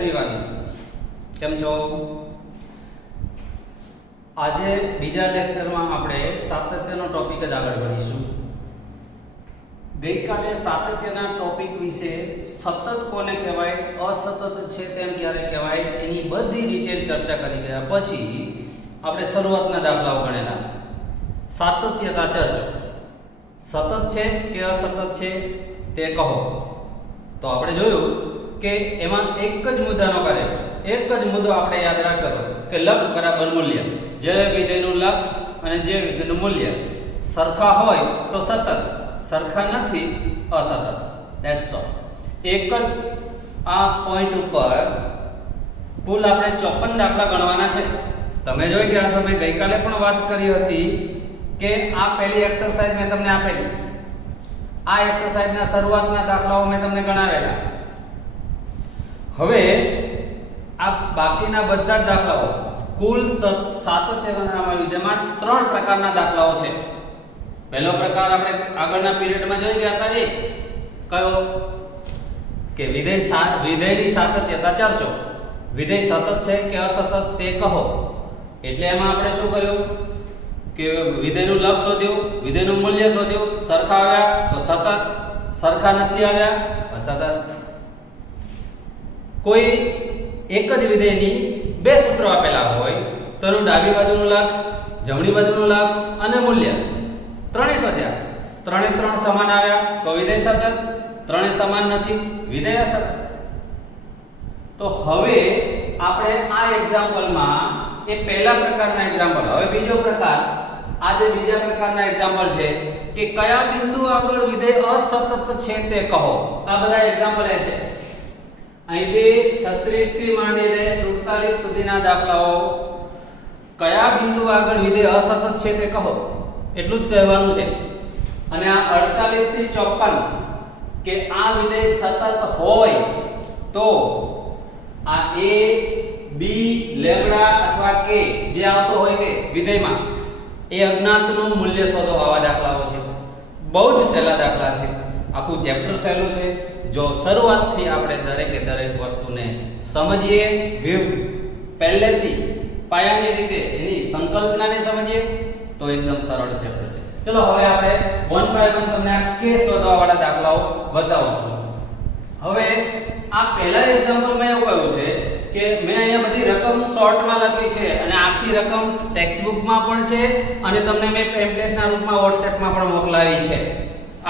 Everyone केम छो। आज बीजा लेक्चर में आपणे सातत्यनो टॉपिक ज आगळ भणीशुं। गई काले सातत्यना टॉपिक विषे सतत कोने कहेवाय, असतत छे तेम क्यारे कहेवाय एनी बधी डिटेल चर्चा करी गया। पछी आपणे शरूआतना दाखलाओ गणेला। सातत्यता चर्चा सतत छे के असतत छे ते कहो। तो आपणे जोयुं के एमां एक ज मुद्दानो कार्य, एक ज मुद्दो आपणे याद राख्यो तो के लक्ष्य बराबर मूल्य। जे विधेयनुं लक्ष्य अने जे विधेयनुं मूल्य सरखा होय तो सतत, सरखा नथी असतत। That's all. एक ज आ पॉइंट उपर कुल आपणे 54 दाखला गणवाना छे। तमे जोई गया छो, मैं गई काले पण वात करी हती के आ पहली एक्सरसाइज मैं तमने आपेली। आ एक्सरसाइज ना शरूआतना दाखलाओ मैं तमने गणावेला। हवे आ बाकीना बधा ज दाखलाओ कुल सातत्यताना विधेयमां 3 प्रकारना दाखलाओ छे। पहलो प्रकार आपणे આગળના પીરિયડમાં જોઈ ગયા હતા। એ કયો કે વિધેયની સાતત્યતા ચર્ચો। વિધેય સતત છે કે અસતત તે કહો। એટલે એમાં આપણે શું કર્યું કે વિધેયનું લક્ષ શોધ્યું, વિધેયનું મૂલ્ય શોધ્યું, સરખા આવ્યા તો સતત, સરખા નથી આવ્યા અસતત। કોઈ એક જ વિધેયની બે સૂત્રો આપેલા હોય તો એનું ડાબી બાજુનું લક્ષ, જમણી બાજુનું લક્ષ અને મૂલ્ય ત્રણેય શોધ્યા। ત્રણે ત્રણ સમાન આવ્યા તો વિધેય સતત, ત્રણે સમાન નથી વિધેય અસતત। તો હવે આપણે આ એક્ઝામ્પલમાં એ પહેલા પ્રકારના એક્ઝામ્પલ, હવે બીજો પ્રકાર, આ જે બીજા પ્રકારના એક્ઝામ્પલ છે કે કયા બિંદુ આગળ વિધેય અસતત છે તે કહો। આ બધા એક્ઝામ્પલ છે। અહીંથી 36 થી માંડીને 47 સુધીના દાખલાઓ કયા બિંદુ આગળ વિધેય અસતત છે તે કહો એટલું જ કહેવાનું છે। અને આ 48 થી 54 કે આ વિધેય સતત હોય તો આ a b લેમ્બડા અથવા k જે આવતો હોય કે વિધેયમાં એ અજ્ઞાતનું મૂલ્ય શોધો। આવા દાખલાઓ છે, બહુ જ સહેલા દાખલા છે। આખું ચેપ્ટર સહેલું છે। જો શરૂઆતથી આપણે દરેકે દરેક વસ્તુને સમજીએ, પહેલેથી પાયાની રીતે એની સંકલ્પનાને સમજીએ તો એકદમ સરળ ચેપ્ટર છે। ચલો હવે આપણે 1 બાય 1 તમને આ કે શોધવા વાળા દાખલાઓ બતાવું છું। હવે આ પહેલા એક્ઝામ્પલ મેં એવું કહ્યું છે કે મેં અહીંયા બધી રકમ શોર્ટમાં લખી છે અને આખી રકમ ટેક્સ્ટ બુકમાં પણ છે અને તમને મેં પેમ્પલેટના રૂપમાં WhatsAppમાં પણ મોકલાવી છે।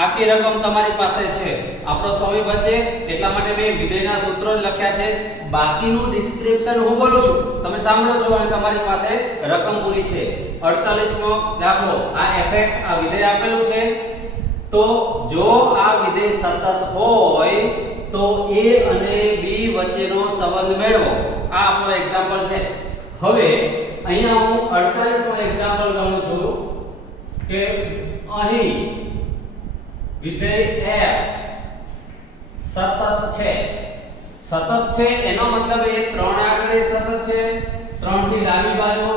આખી રકમ તમારી પાસે છે। આપણો સમય બચે એટલા માટે મેં વિધેયના સૂત્રો લખ્યા છે। બાકીનું ડિસ્ક્રિપ્શન હું બોલું છું, તમે સાંભળો છો અને તમારી પાસે રકમ પૂરી છે। 48મો દાખલો, આ fx આ વિધેય આપેલું છે। તો જો આ વિધેય સતત હોય તો a અને b વચ્ચેનો સંબંધ મેળવો। આ આપણો એક્ઝામ્પલ છે। હવે અહીંયા હું 48મો એક્ઝામ્પલ ગણું છું કે અહીં વિધેય f સતત છે। સતત છે એનો મતલબ એ 3 આગળ સતત છે, 3 થી ડાબી બાજુ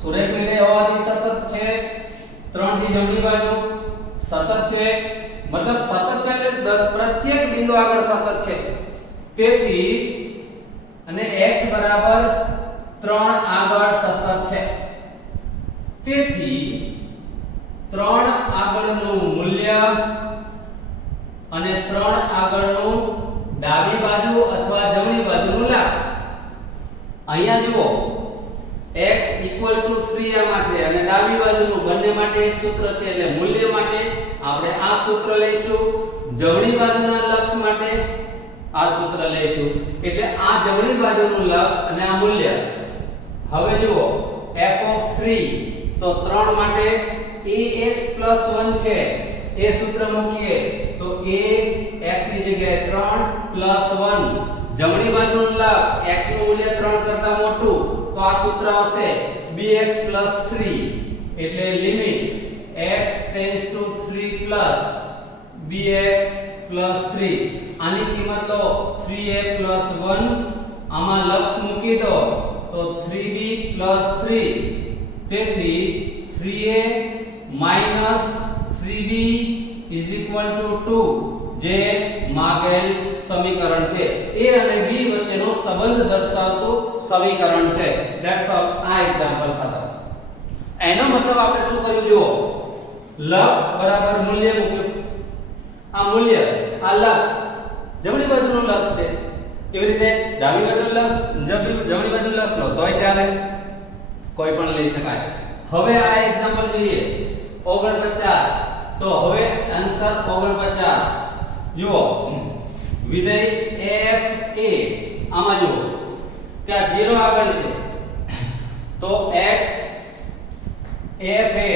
સુરેખ વિધેય હોવાથી સતત છે, 3 થી જમણી બાજુ સતત છે। मतलब सतत છે એટલે પ્રત્યેક બિંદુ આગળ સતત છે। તેથી અને x બરાબર 3 આગળ સતત છે। તેથી 3 આગળનું મૂલ્ય અને 3 આગળનું ડાબી બાજુ અથવા જમણી બાજુનું લક્ષ। અહીંયા જુઓ x 3 આમાં છે અને ડાબી બાજુનું બંને માટે એક સૂત્ર છે એટલે મૂલ્ય માટે આપણે આ સૂત્ર લઈશું। જમણી બાજુના લક્ષ માટે આ સૂત્ર લઈશું એટલે આ જમણી બાજુનું લક્ષ અને આ મૂલ્ય। હવે જુઓ f(3) તો 3 માટે ax + 1 છે, એ સૂત્ર મૂકીએ તો ax ની જગ્યાએ 3 + 1, જમણી બાજુનું લક્ષ x નું મૂલ્ય 3 કરતા મોટું તો આ સૂત્ર આવશે bx + 3 એટલે limit x tends two 3 plus bx + 3। આની કિંમત લો 3a + 1, આમાં લક્ષ મૂકી દો તો 3b + 3। તેથી 3a - 3b = 2 જે માગેલ સમીકરણ છે. a અને b વચ્ચેનો સંબંધ દર્શાવતું સમીકરણ છે. That's all. આ એક્ઝામ્પલ ખતમ. એનો મતલબ આપણે શું કર્યું જુઓ, લક્ષ બરાબર મૂલ્ય મૂક્યું. આ મૂલ્ય, આ લક્ષ જમણી બાજુનું લક્ષ છે. એવી રીતે ડાબી બાજુનું લક્ષ, જમણી બાજુનું લક્ષ લો તોય ચાલે, કોઈ પણ લઈ શકાય. હવે આ એક્ઝામ્પલ જોઈએ 49. તો હવે આન્સર 49. જુઓ વિધેય f a, આમાં જુઓ કે આ 0 આગળ છે તો x f a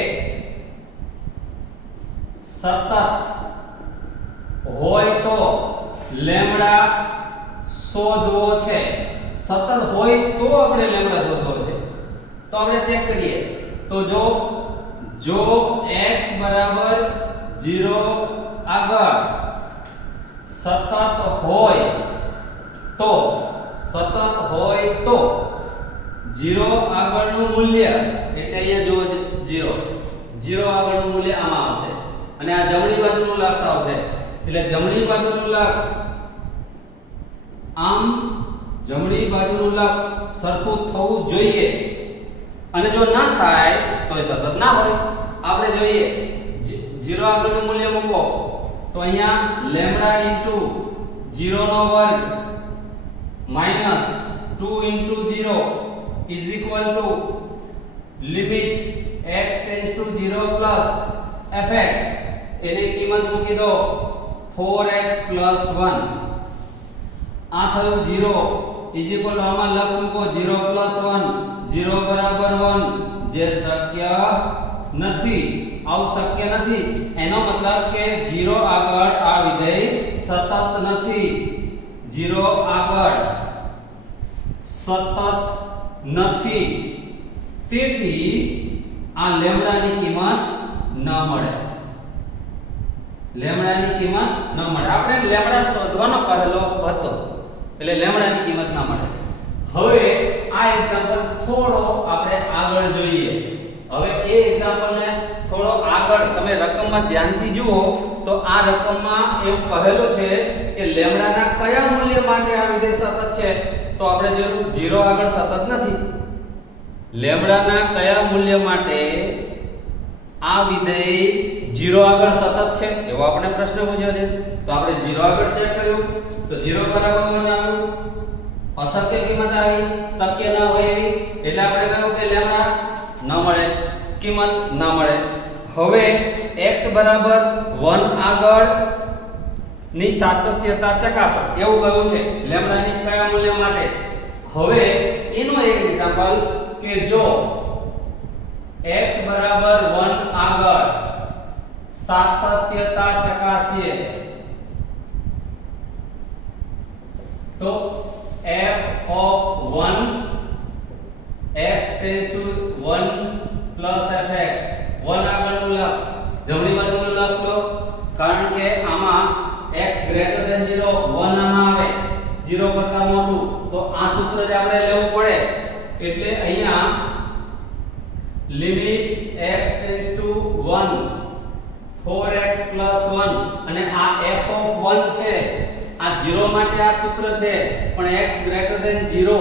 સતત હોય તો લેમ્ડા શોધવો છે. સતત હોય તો આપણે લેમ્ડા શોધવો છે. તો આપણે ચેક કરીએ તો જો x બરાબર 0 આગળ સતત હોય તો 0 આગળનું મૂલ્ય, એટલે અહીંયા જુઓ 0 આગળનું મૂલ્ય આમાં આવશે અને આ જમણી બાજુનું લક્ષ આવશે. એટલે જમણી બાજુનું લક્ષ, આમ જમણી બાજુનું લક્ષ સરખું થવું જોઈએ અને જો ના થાય તો એ સતત ના હોય. આપણે જોઈએ 0 આગળનું મૂલ્ય મૂકો તો અહીંયા લેમ્ડા ઇન્ટુ 0 નો વર્ગ minus 2 into 0 is equal to limit x tends to 0 plus fx. એની કિંમત મૂકી દો 4x પ્લસ 1. આ થયું 0 ઇઝ ઇક્વલ આમાં લક્ષ મૂકો 0 પ્લસ 1, 0 બરાબર 1, જે શક્ય નથી. આવું શક્ય નથી એનો મતલબ કે 0 આગળ આ વિધેય સતત નથી. 0 આગળ સતત નથી, તેથી આ લેમ્ડાની કિંમત ન મળે. લેમ્ડાની કિંમત ન મળે. આપણે લેમ્ડા શોધવાનો કહેલો હતો એટલે લેમ્ડાની કિંમત ન મળે. હવે આ એક્ઝામ્પલ થોડો આપણે આગળ જોઈએ. હવે એ એક્ઝામ્પલને થોડો આગળ તમે રકમમાં ધ્યાનથી જુઓ તો આ રકમમાં એવું કહેલું છે કે લેમ્ડાના કયા મૂલ્ય માટે આ વિધેય સતત છે. તો આપણે જોયું 0 આગળ સતત નથી. લેમ્ડાના કયા મૂલ્ય માટે આ વિધેય 0 આગળ સતત છે એવો આપણે પ્રશ્ન પૂછ્યો છે. તો આપણે 0 આગળ ચેક કર્યું તો 0 બરાબર 1 આવ્યું. અશક્ય કિંમત આવી, શક્ય ન હોય એવી, એટલે આપણે કહ્યું કે લેમ્ડા ન મળે, કિંમત ન મળે. હવે x બરાબર 1 આગળ ની સાતત્યતા ચકાસો એવું કહ્યું છે લેમ્ડાની કયા મૂલ્ય માટે. હવે એનો એક એક્ઝામ્પલ કે જો x બરાબર 1 આગળ સાતત્યતા ચકાસીએ તો f of 1 x tends to 1 plus fx. 1 આગળનું લક્ષ જમણી બાજુનું લક્ષ લો, કારણ કે આમાં x greater than 0 1 આમાં આવે 0 કરતા મોટું, તો આ સૂત્ર જ આપણે લેવું પડે. એટલે અહીંયા limit x tends to 1 4x plus 1 અને આ f of 1 છે. આ 0 માટે આ સૂત્ર છે, પણ x greater than 0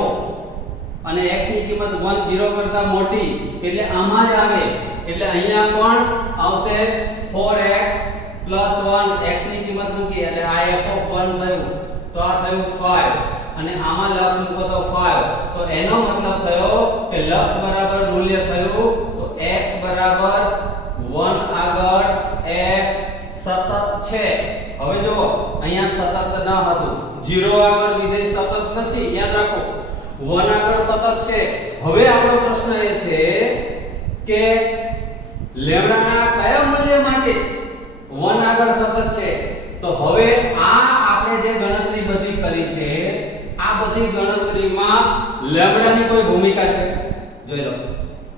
અને x ની કિંમત 1 0 કરતા મોટી એટલે આમાં જ આવે. એટલે અહીંયા પણ આવશે 4x plus 1, x ની કિંમત મૂકી એટલે આ f of 1 થયું, તો આ થયું 5 અને આમાં લક્ષ મૂકો તો 5. તો એનો મતલબ થયો કે લક્ષ બરાબર મૂલ્ય થયું તો x બરાબર 1 આગળ f સતત છે. હવે જો અહીંયા સતત ન હતું, 0 આગળ વિધેય સતત નથી, યાદ રાખો. 1 આગળ સતત છે. હવે આપણો પ્રશ્ન એ છે કે લેમ્ડાના કયા મૂલ્ય માટે 1 આગળ સતત છે. તો હવે આ આપણે જે ગણતરી બધી કરી છે આ બધી ગણતરીમાં લેમ્ડાની કોઈ ભૂમિકા છે? જોઈ લો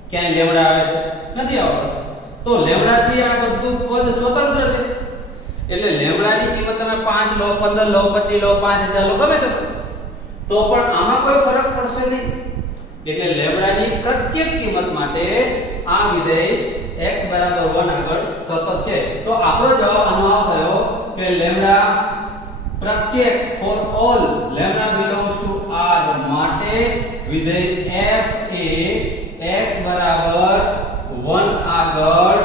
ક્યાંય લેમ્ડા આવે છે? નથી આવતો. તો લેમ્ડાથી આ બધું પદ સ્વતંત્ર છે. એટલે લેમ્ડાની કિંમત તમે 5 લો, 15 લો, 25 લો, 5000 લો, ગમે તે, તો પણ આમાં કોઈ ફરક પડશે નહીં. એટલે લેમ્ડાની પ્રત્યેક કિંમત માટે આ વિધેય x બરાબર 1 આગળ સતત છે. તો આપણો જવાબ આનો આ થયો કે લેમ્ડા પ્રત્યેક 4 all lambda belongs to R માટે વિધેય f એ x બરાબર 1 આગળ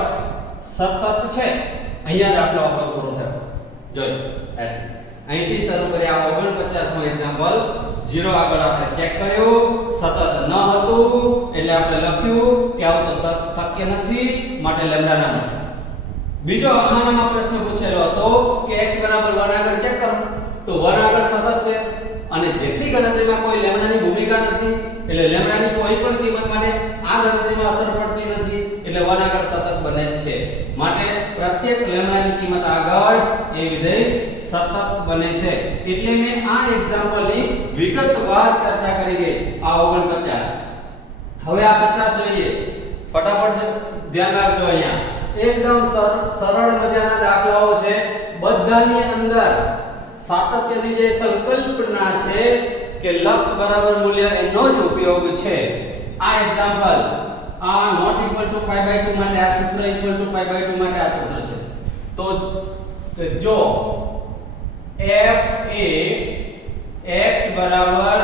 સતત છે. અહીંયા દાખલો આપણો પૂરો થયો. જોઈ x અહીંથી શરૂ કરી આ 49 નો એક્ઝામ્પલ 0 આગળ આપણે ચેક કર્યું, સતત ન હતું એટલે આપણે લખ્યું કે આવું તો શક્ય નથી, માટે લેમ્ડા ના મળે. બીજો આમાંના પ્રશ્ન પૂછેલો હતો કે x બરાબર 1 આગળ ચેક કરો, તો 1 આગળ સતત છે અને જેટલી ગણતરીમાં કોઈ લેમ્ડાની ભૂમિકા નથી એટલે લેમ્ડાની કોઈ પણ કિંમત માટે આ ગણતરીમાં અસર પડતી નથી એટલે 1 આગળ સતત બને જ છે. માટે પ્રત્યેક લેમ્ડાની કિંમત આગળ એ વિધેય સતત બને છે. એટલે મેં આ એક્ઝામ્પલની વિગતવાર ચર્ચા કરી ગઈ આ 49. હવે આ 50 જોઈએ. ફટાફટ ધ્યાન રાખજો. અહીંયા એકદમ સરળ મજાના દાખલાઓ છે. બધાની અંદર સાતત્યની જે સંકલ્પના છે કે લક્ષ બરાબર મૂલ્ય એનો જ ઉપયોગ છે. આ એક્ઝામ્પલ આ not equal to pi by 2 માટે આ સૂત્ર ઇક્વલ ટુ પાઈ બાય 2 માટે આ સૂત્ર છે. તો જો f એ x બરાબર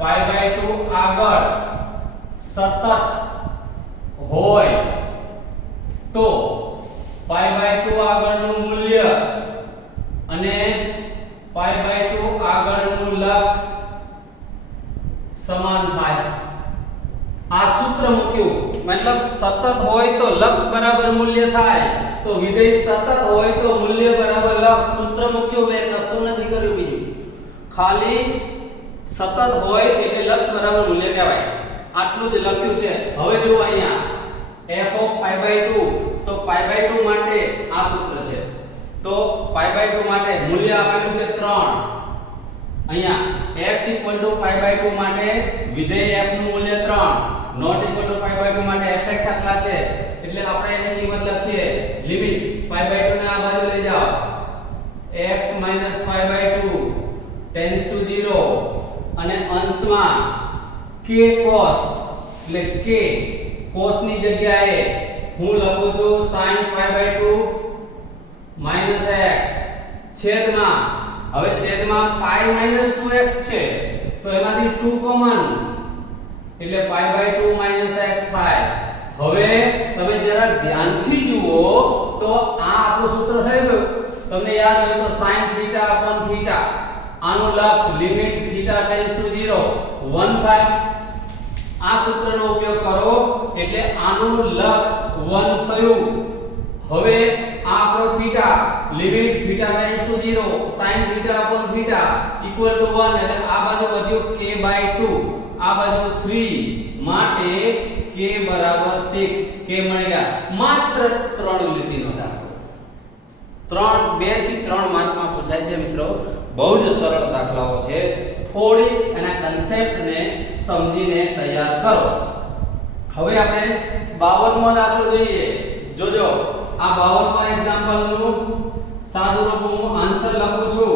પાઈ બાય 2 આગળ સતત હોય તો પાઈ બાય 2 આગળનું મૂલ્ય અને પાઈ બાય 2 આગળનું લક્ષ સમાન થાય. આ સૂત્ર મૂક્યું મતલબ સતત હોય તો લક્ષ બરાબર મૂલ્ય થાય, તો વિધેય સતત હોય તો મૂલ્ય બરાબર લક્ષ. સૂત્ર મૂક્યું, મેં કશું નથી કર્યું બીજું, ખાલી સતત હોય એટલે લક્ષ બરાબર મૂલ્ય કહેવાય, આટલું જ લખ્યું છે. હવે જુઓ અહીંયા f ઓફ પાઈ બાય 2, તો પાઈ બાય 2 માટે આ સૂત્ર છે. તો પાઈ બાય 2 માટે મૂલ્ય આપેલું છે 3. અહીંયા x પાઈ બાય 2 માટે વિધેય f નું મૂલ્ય 3, not equal to pi by 2 માટે fx આટલા છે. એટલે આપણે એની કિંમત લખીએ, લિમિટ પાઈ બાય 2 ને આ બાજુ લઈ જાઓ, x pi by 2 tends to 0 અને અંશમાં k cos, એટલે k cos ની જગ્યાએ હું લખું છું sin પાઈ બાય 2 x છેદમાં, હવે છેદમાં પાઈ 2x છે તો એમાંથી 2 કોમન એટલે પાઈ બાય 2 x થાય. હવે તમે જરા ધ્યાનથી જુઓ તો આ આપણું સૂત્ર થઈ ગયું. તમને યાદ હોય તો sin થીટા upon થીટા, આનું લક્ષ લિમિટ થીટા ટેન્ડ્સ ટુ 0 1 થાય. આ સૂત્રનો ઉપયોગ કરો એટલે આનું લક્ષ 1 થયું. હવે આ આપણો theta limit theta tends to 0 sin theta upon theta equal to 1 એટલે આ બાજુ વધ્યું k બાય 2, આ બાજુ 3 માટે k બરાબર 6. k મળી ગયા. માત્ર 3 લીટીનો દાખલો, 2 થી 3 માર્કમાં પૂછાય છે મિત્રો. બહુ જ સરળ દાખલાઓ છે. થોડી એના કન્સેપ્ટને સમજીને તૈયાર કરો. હવે આપણે 52મો દાખલો જોઈએ. જોજો આ 52મા એક્ઝામ્પલનું સાદું રૂપ હું આન્સર લખું છું.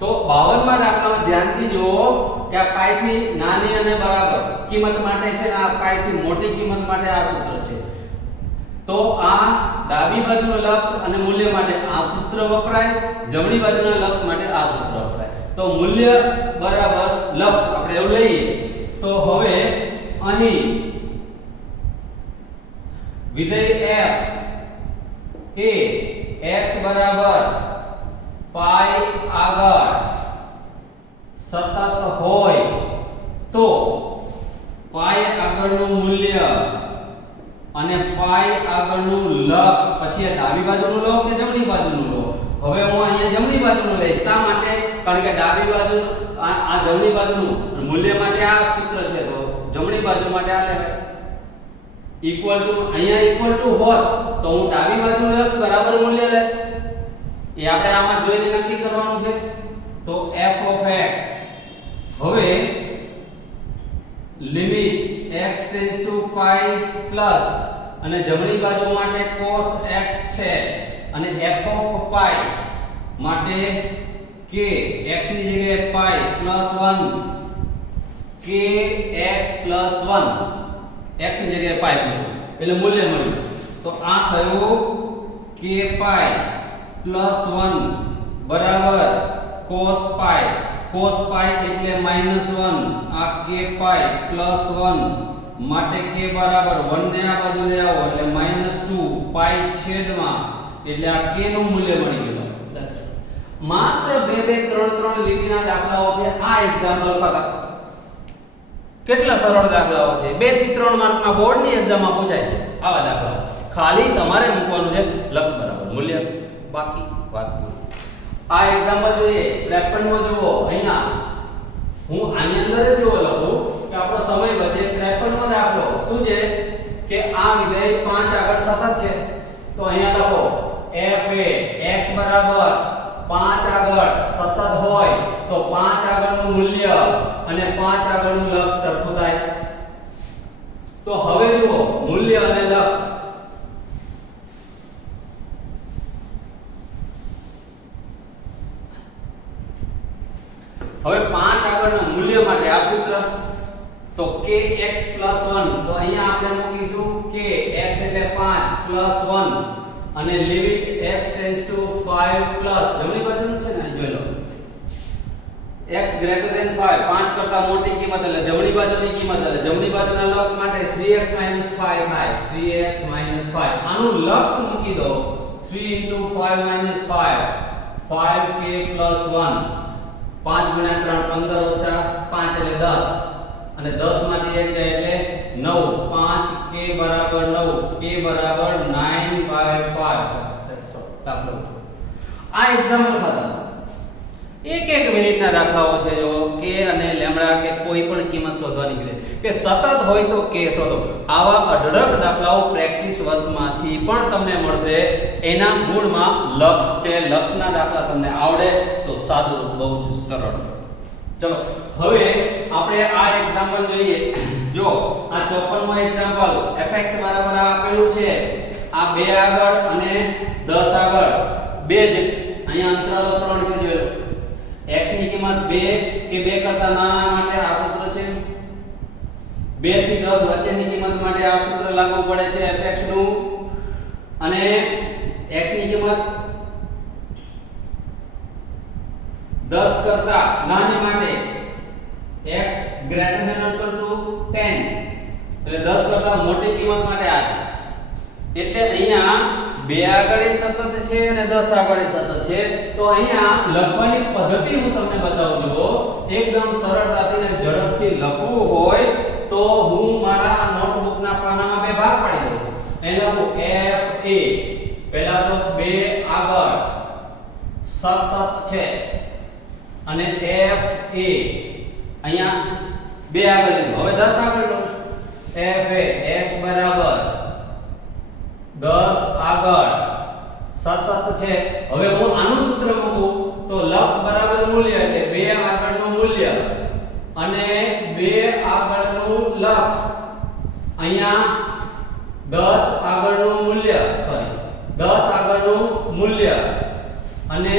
તો 52મા દાખલામાં ધ્યાનથી જુઓ કે આ પાઈ થી નાની અને બરાબર કિંમત માટે છે, આ પાઈ થી મોટી કિંમત માટે આ સૂત્ર છે. તો આ ડાબી બાજુના લક્ષ અને મૂલ્ય માટે આ સૂત્ર વપરાય, જમણી બાજુના લક્ષ માટે આ સૂત્ર વપરાય. તો મૂલ્ય બરાબર લક્ષ આપણે એવું લઈએ. તો હવે અહીં વિધેય f એ x બરાબર પાઈ આગળ સતત હોય તો પાઈ આગળનું મૂલ્ય અને પાઈ આગળનું લક્ષ, પછી આ ડાબી બાજુનું લો કે જમણી બાજુનું લો. હવે હું અહીંયા જમણી બાજુનું લઈશ. શા માટે? કારણ કે ડાબી બાજુ આ જમણી બાજુનું મૂલ્ય માટે આ સૂત્ર છે, તો જમણી બાજુ માટે આ લેવાય. ઇક્વલ ટુ અહીંયા ઇક્વલ ટુ હોત તો હું ડાબી બાજુનું લક્ષ બરાબર મૂલ્ય લે, એ આપણે આમાં જોઈને નક્કી કરવાનું છે. તો f of x, હવે limit x tends to pi plus અને જમણી બાજુ માટે cos x છે અને f of પાઈ માટે k x ની જગ્યાએ pi plus 1 k x plus 1 x ની જગ્યાએ પાઈ એટલે મૂલ્ય મળ્યું. તો આ થયું k પાઈ પ્લસ 1 બરાબર cos pi એટલે -1 આ k pi +1 માટે k બરાબર 1 ને આ બાજુ લઈ આવો એટલે -2 pi છેદમાં એટલે આ k નું મૂલ્ય મળી ગયું. માત્ર 2 3 લીટીના દાખલાઓ છે આ એક્ઝામ્પલ ખાતા. કેટલા સરળ દાખલાઓ છે, 2 થી 3 માર્કના બોર્ડની એક્ઝામમાં પૂછાય છે આવા દાખલાઓ. ખાલી તમારે મૂકવાનું છે લક્ષ બરાબર મૂલ્ય, બાકી વાત પૂરી. આ એક્ઝામ્પલ જોઈએ પેટર્નમાં જુઓ. અહીંયા હું આની અંદર જ જો લખું કે આપણો સમય બચે. 53 દાખલો શું છે કે આ વિધેય 5 આગળ સતત છે, તો અહીંયા લખો f એ x બરાબર 5 આગળ સતત હોય તો 5 આગળનું મૂલ્ય અને 5 આગળનું લક્ષ સરખું થાય. તો હવે જુઓ મૂલ્ય અને લક્ષ. હવે 5 આગળના મૂલ્ય માટે આ સૂત્ર તો kx + 1 તો અહીંયા આપણે મૂકીશું k x એટલે 5 + 1 અને limit x tends two 5 plus જમણી બાજુનું છે ને જોઈ લો x ગ્રેટર ધેન 5 5 કરતા મોટી કિંમત એટલે જમણી બાજુની કિંમત એટલે જમણી બાજુના લક્ષ માટે 3x - 5 થાય 3x - 5 આનું લક્ષ મૂકી દો 3 * 5 - 5 5k + 1 5 × 3 15 - 5 એટલે 10 અને 10 માંથી 1 જાય એટલે 9 5k બરાબર 9 k બરાબર 9/5. દાખલો આ એક્ઝામ્પલ ખાતા એક મિનિટના દાખલાઓ છે. જો k અને લેમ્બડા કે કોઈ પણ કિંમત શોધવાની કીધે કે સતત હોય તો k શોધો. આવા અઢળક દાખલાઓ પ્રેક્ટિસ વર્કમાંથી પણ તમને મળશે. એના મૂળમાં લક્ષ છે. લક્ષના દાખલા તમને આવડે તો સાદું રૂપ બહુ જ સરળ. ચલો હવે આપણે આ એક્ઝામ્પલ જોઈએ. જો આ 54મો એક્ઝામ્પલ fx બરાબર આપેલું છે. આ 2 આગળ અને 10 આગળ બે જ અહીંયા અંતરાલો 3 છે. જોઈ લો x ની કિંમત 2 કે 2 કરતા નાના માટે આ સૂત્ર છે. 2 થી 10 વચ્ચેની કિંમત માટે આ સૂત્ર લાગુ પડે છે fx નું. અને x ની કિંમત 10 કરતા નાની માટે x greater than or equal to 10 એટલે 10 કરતા મોટી કિંમત માટે આ છે. એટલે અહીંયા 2 આગળ સતત છે અને 10 આગળ સતત છે. તો અહીંયા લખવાની પદ્ધતિ હું તમને બતાવું છું. એકદમ સરળતાથી અને ઝડપથી લખવું હોય તો હું મારા નોટબુકના પાનામાં બે ભાગ પાડી દઉં. એને લખું f a પહેલા તો 2 આગળ સતત છે અને f a અહીંયા 2 આગળ લીધું. હવે 10 આગળ લો f a x બરાબર 10 આગળ સતત છે. હવે હું આનું સૂત્ર મૂકું તો લક્ષ બરાબર મૂલ્ય એટલે 2 આગળનું મૂલ્ય અને 2 આગળનું લક્ષ અહીંયા 10 આગળનું મૂલ્ય 10 આગળનું મૂલ્ય અને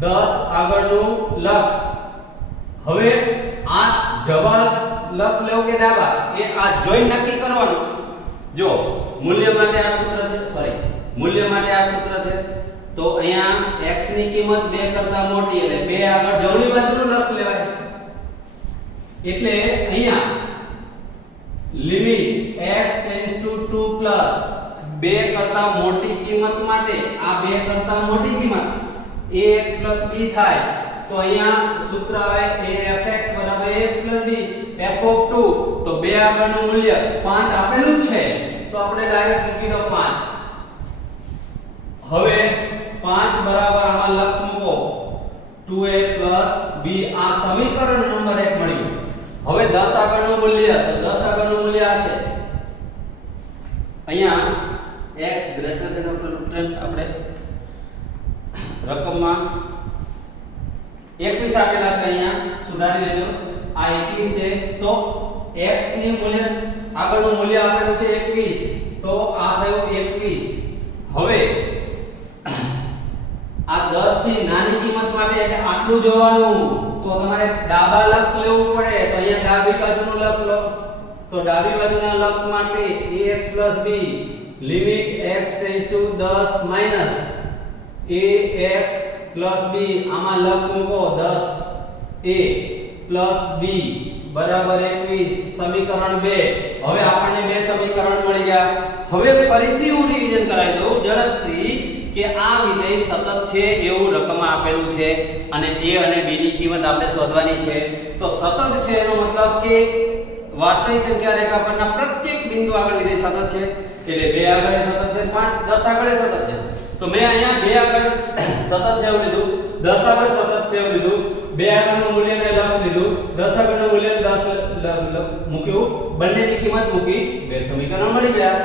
10 આગળનું લક્ષ. હવે આ જવાબ લક્ષ લેવું કે ડાબા એ આ જોઈ નક્કી કરવાનું. જો મૂલ્ય માટે આ સૂત્ર છે મૂલ્ય માટે આ સૂત્ર છે તો અહીંયા x ની કિંમત 2 કરતા મોટી એટલે 2 આગળ જમણી બાજુનું લક્ષ લેવાય. એટલે અહીંયા limit x tends to 2 plus 2 કરતા મોટી કિંમત માટે આ 2 કરતા મોટી કિંમત ax b થાય. તો અહીંયા સૂત્ર આવે afx બરાબર ax b f of 2 તો 2 આગળનું મૂલ્ય 5 આપેલું જ છે તો આપણે ડાયરેક્ટ મૂકી દો 5. હવે 5 બરાબર આમાં લક્ષ મૂકો 2a b આ સમીકરણ નંબર 1 મળ્યું. હવે 10 આગળનું મૂલ્ય તો 10 આગળનું મૂલ્ય આ છે. અહીંયા x greater than or equal to 10 આપણે રકમમાં 21 આપેલા છે. અહીંયા સુધારી લેજો આ 21 છે તો x ની મૂલ્ય આગળનું મૂલ્ય આપેલું છે 21 તો આ થયો 21. હવે આ 10 થી નાની કિંમત માટે એટલે આટલું જોવાનું તો તમારે ડાબા લક્ષ લેવું પડે. તો અહીંયા ડાબી બાજુનું લક્ષ લો તો ડાબી બાજુના લક્ષ માટે ax b limit x tends to 10 minus ax plus B, આમાં લક્ષ મૂકો 10a પ્લસ બી બરાબર 21, સમીકરણ 2. હવે આપણને બે સમીકરણ મળી ગયા. હવે ફરીથી હું રિવિઝન કરાવી દઉં ઝડપથી કે આ વિધેય સતત છે એવું રકમમાં આપેલું છે અને a અને b ની કિંમત આપણે શોધવાની છે. તો સતત છે એનો મતલબ કે વાસ્તવિક સંખ્યા રેખા પરના પ્રત્યેક બિંદુ આગળ વિધેય સતત છે. એટલે 2 આગળ સતત છે, 5 10 આગળ સતત છે. તો મેં અહીંયા 2 આગળ સતત છે એવું લીધું, 10 આગળ સતત છે એવું લીધું, 2 આગળનું મૂલ્ય ને લક્ષ લીધું, 10 આગળનું મૂલ્ય 10 મૂક્યું, બંનેની કિંમત મૂકી, બે સમીકરણ મળી ગયા.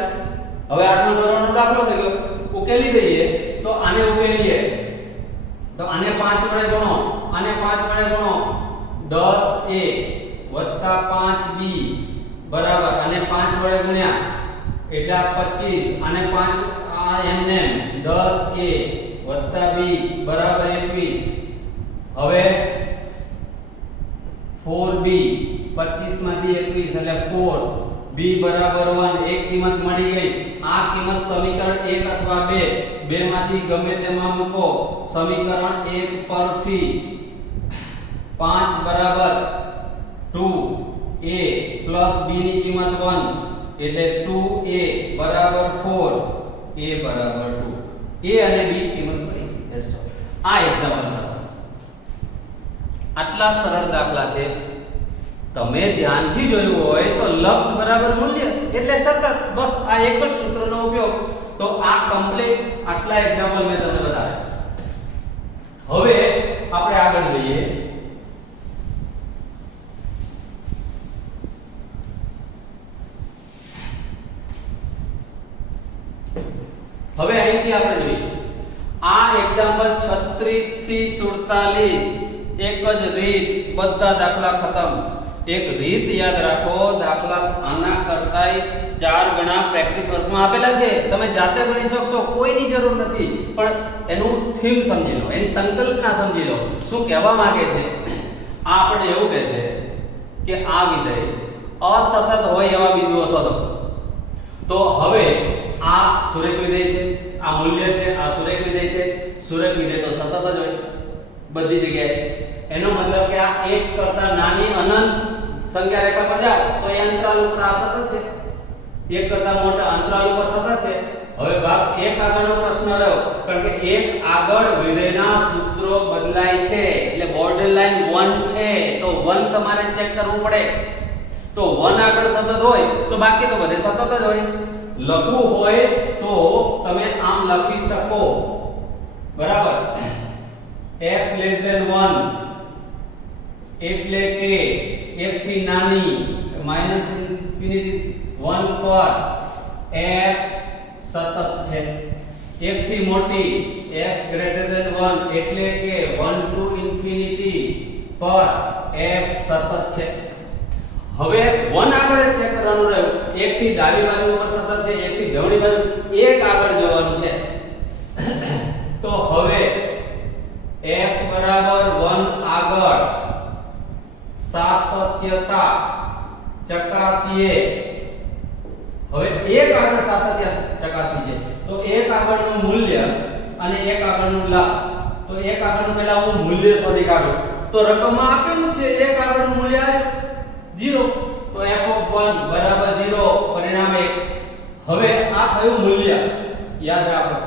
હવે 8મા ધોરણનો દાખલો થઈ ગયો, ઉકેલી દઈએ. તો આને ઉકેલીએ તો આને 5 વડે ગુણો, આને 5 વડે ગુણો, 10a વત્તા 5b બરાબર, અને 5 વડે ગુણ્યા એટલે આ 25, અને 5 આ એમને 10a વત્તા b બરાબર 21. હવે 4b 25 માંથી 21 એટલે 4 b બરાબર 1, એક કિંમત મળી ગઈ. આ કિંમત સમીકરણ 1 અથવા 2 બેમાંથી ગમે તેમાં મૂકો. સમીકરણ 1 પરથી 5 બરાબર 2a પ્લસ b ની કિંમત 1 એટલે 2a બરાબર 4, a બરાબર 2, a અને b કિંમત મળી. આ એક્ઝામ્પલ હતા. આટલા સરળ દાખલા છે. તમે ધ્યાનથી જોયું હોય તો લક્ષ બરાબર મૂલ્ય એટલે સતત, બસ આ એક જ સૂત્રનો ઉપયોગ. તો આ કમ્પ્લીટ આટલા એક્ઝામ્પલ મેં તમને બતાવ્યા. હવે આપણે આગળ જોઈએ. હવે અહીંથી આપણે જોઈએ આ એક્ઝામ્પલ 36 થી 47, એક જ રીત, બધા દાખલા ખતમ. એક રીત યાદ રાખો, દાખલા આના કરતાંય 4 ગણા પ્રેક્ટિસ વર્કમાં આપેલા છે. તમે જાતે ગણી શકશો, કોઈની જરૂર નથી. પણ એનું થીમ સમજી લો, એની સંકલ્પના સમજી લો, શું કહેવા માંગે છે. આ આપણે એવું કહે છે કે આ વિધેય અસતત હોય એવા બિંદુઓ શોધો. તો હવે આ સુરેખ વિધેય છે, આ મૂલ્ય છે, આ સુરેખ વિધેય છે. સુરેખ વિધેય તો સતત જ હોય બધી જગ્યાએ. એનો મતલબ કે આ એક કરતા નાની અનંત સંખ્યા રેખા પર જાઓ તો એ અંતરાલ ઉપર આ સતત છે, એક કરતા મોટા અંતરાલ ઉપર સતત છે. હવે ભાગ 1 આગળનો પ્રશ્ન રહ્યો, કારણ કે 1 આગળ વિધેયના સૂત્રો બદલાય છે એટલે બોર્ડર લાઈન 1 છે, તો 1 તમારે ચેક કરવું પડે. તો 1 આગળ સતત હોય તો બાકી તો બધે સતત જ હોય. લખવું હોય તો તમે આમ લખી શકો, બરાબર. x > 1 એટલે કે 1 થી નાની -1 પર f સતત છે. 1 થી મોટી x > 1 એટલે કે 1 to ∞ પર f સતત છે. હવે 1 આગળ ચેક કરવાનું રહ્યું. 1 થી ડાબી બાજુ ઉપર સતત છે, 1 થી જમણી બાજુ 1 આગળ જવાનું છે. તો હવે x બરાબર 1 આગળ સાતત્યતા ચકાસીએ. હવે 1 આગળ સાતત્ય ચકાસી છે, તો 1 આગળનું મૂલ્ય અને 1 આગળનું લક્ષ. તો 1 આગળનું પહેલા હું મૂલ્ય શોધી કાઢું. તો રકમમાં આપેલું છે 1 આગળનું મૂલ્ય 0, તો f(1) બરાબર 0, પરિણામ 1. હવે આ થયું મૂલ્ય, યાદ રાખો.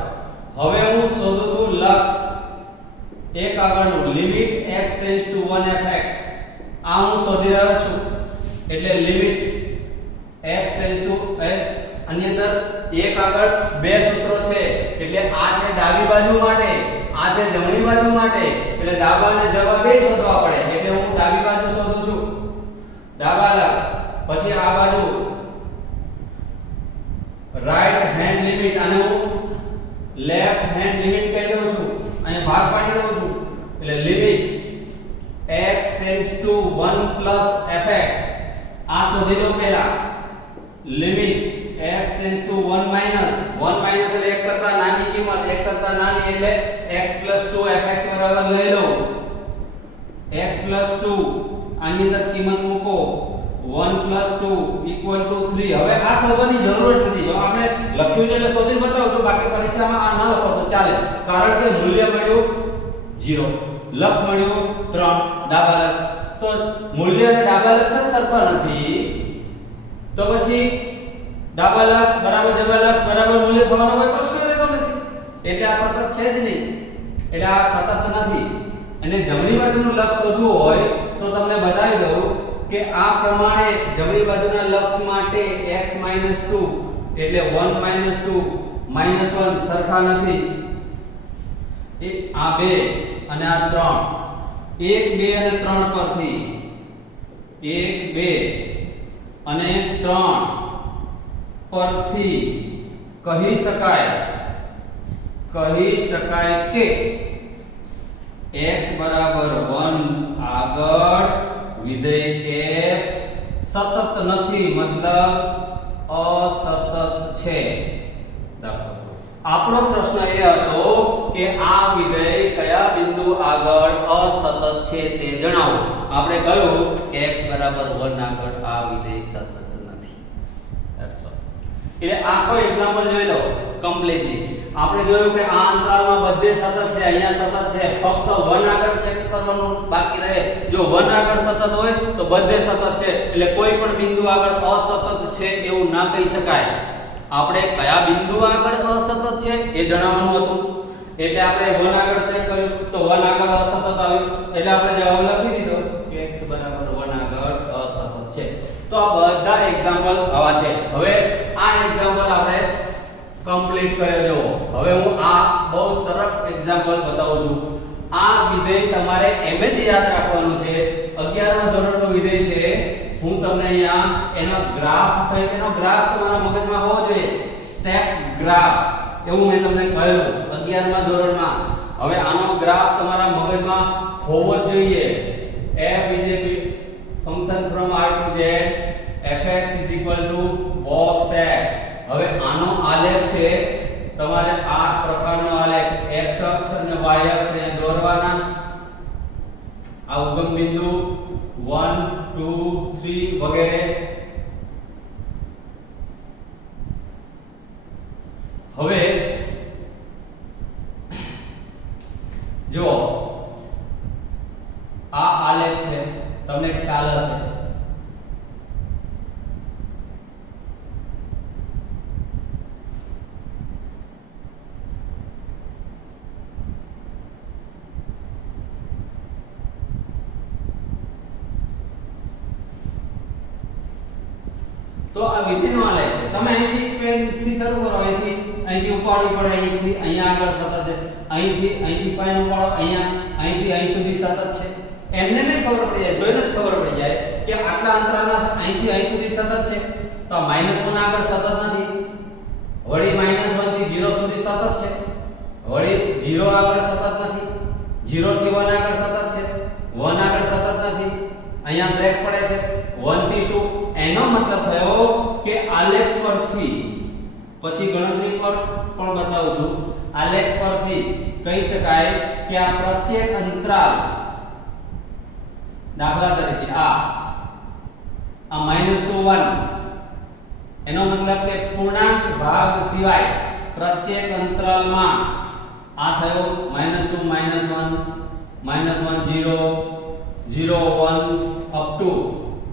હવે હું શોધું છું લક્ષ. 1 આગળનું લિમિટ x → 1f(x). આ હું શોધી રહ્યો છું. એટલે લિમિટ x → આની અંદર 1 આગળ બે સૂત્રો છે, એટલે આ છે ડાબી બાજુ માટે, આ છે જમણી બાજુ માટે. એટલે ડાબા અને જમણા બે શોધવા પડે. એટલે હું ડાબી બાજુ શોધું છું, ડાબા લક્ષ. પછી આ બાજુ રાઈટ હેન્ડ લિમિટ, આને હું લેફ્ટ હેન્ડ લિમિટ કહી દઉં છું, અહીં ભાગ પાડી દઉં છું. એટલે લિમિટ x → 1 + fx. આ શોધી લો પહેલા. લિમિટ x → 1 - 1 - એટલે 1 કરતા નાની કિંમત, 1 કરતા નાની એટલે x + 2fx બરાબર લઈ લો. x + 2 આની અંદર કિંમત મૂકો, 1 + 2 = 3. હવે આ શોધવાની જરૂર નથી. જો આપણે લખ્યું છે એટલે શોધીને બતાવું છું, બાકી પરીક્ષામાં આ ન લખો તો ચાલે, કારણ કે મૂલ્ય મળ્યું 0 લક્ષ મળ્યું 3 ડાબા લક્ષ તો મૂલ્ય અને ડાબા લક્ષ જ સરખા નથી તો પછી ડાબા લક્ષ બરાબર જમણા લક્ષ બરાબર મૂલ્ય થવાનો કોઈ પ્રશ્ન રહેતો નથી એટલે આ સતત છે જ નહીં એટલે આ સતત નથી અને જમણી બાજુનું લક્ષ શોધવું હોય તો તમને બતાવી દઉં કે આ પ્રમાણે જમણી બાજુના લક્ષ માટે x - 2 એટલે 1 - 2 -1 સરખા નથી એ આ 2 અને આ 3 1 2 અને 3 પરથી 1 2 અને 3 પરથી કહી શકાય કે x બરાબર 1 આગળ વિધેય f સતત નથી મતલબ અસતત છે આપણો પ્રશ્ન એ હતો કે આ વિધેય કયા બિંદુ આગળ અસતત છે તે જણાવો આપણે કહ્યું કે x બરાબર 1 આગળ આ વિધેય સતત નથી ધેટ્સ ઓલ એટલે આખો એક્ઝામ્પલ જોઈ લો કમ્પ્લીટલી આપણે જોયું કે આ અંતરાલમાં બધે સતત છે અહીંયા સતત છે ફક્ત 1 આગળ ચેક કરવાનું બાકી રહે જો 1 આગળ સતત હોય તો બધે સતત છે એટલે કોઈ પણ બિંદુ આગળ અસતત છે એવું ના કહી શકાય આપણે કયા બિંદુ આગળ અસતત છે એ જણાવવાનું હતું એટલે આપણે 1 આગળ ચેક કર્યું તો 1 આગળ અસતત આવ્યું એટલે આપણે જવાબ લખી દીધો કે x બરાબર 1 આગળ અસતત છે તો આ બધા એક્ઝામ્પલ આવા છે હવે આ એક્ઝામ્પલ આપણે કમ્પ્લીટ કર્યો જો હવે હું આ બહુ સરળ એક્ઝામ્પલ બતાવું છું આ વિધેય તમારે એમ જ યાદ રાખવાનું છે 11મા ધોરણનું વિધેય છે હું તમને અહીંયા એનો ગ્રાફ સહિત એનો ગ્રાફ તમારા મગજમાં હોવો જોઈએ સ્ટેપ ગ્રાફ એવું મેં તમને કહ્યું 11મા ધોરણમાં હવે આનો ગ્રાફ તમારા મગજમાં હોવો જ જોઈએ f is a function from r to z fx box x હવે આનો આલેખ છે તમારે આ પ્રકારનો આલેખ x અક્ષ અને y અક્ષ ને દોરવાના આ ઉગમ બિંદુ 1 2 3 વગેરે હવે જો આ આલેખ છે તમને ખ્યાલ હશે તો આ વિધેયનો આલેખ છે તમે અહીંથી પેનથી શરૂ કરો અહીંથી ઉપાડવી પડે અહીંથી અહીંયા આગળ સતત છે અહીંથી પેન ઉપાડો અહીંથી અહીં સુધી સતત છે એમને નહીં ખબર પડી જાય જોઈને જ ખબર પડી જાય કે આટલા અંતરાલમાં અહીંથી અહીં સુધી સતત છે તો -1 આગળ સતત નથી વળી -1 થી 0 સુધી સતત છે વળી 0 આગળ સતત નથી 0 થી 1 આગળ સતત છે 1 આગળ સતત નથી અહીંયા બ્રેક પડે છે 1 થી 2 એનો મતલબ થયો કે આલેખ પરથી પછી ગણતરી પર પણ બતાવું છું આલેખ પરથી કહી શકાય કે આ પ્રત્યેક અંતરાલ દાખલા તરીકે આ -2 1 એનો મતલબ કે પૂર્ણાંક ભાગ સિવાય પ્રત્યેક અંતરાલમાં આ થયો -2 -1 -1 0 0 1 અપ ટુ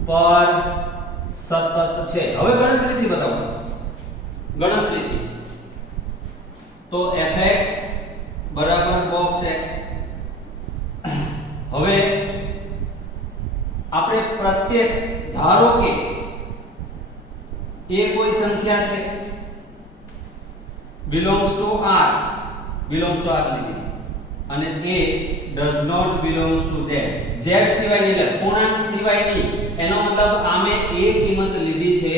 પર સતત છે હવે ગણતરીથી બતાવો ગણતરીથી તો fx બરાબર બોક્સ x હવે આપણે પ્રત્યેક ધારો કે એ કોઈ સંખ્યા છે belongs to r લીધી અને a does not belongs to z સિવાયની એટલે પૂર્ણાંક સિવાયની એનો મતલબ આમે a કિંમત લીધી છે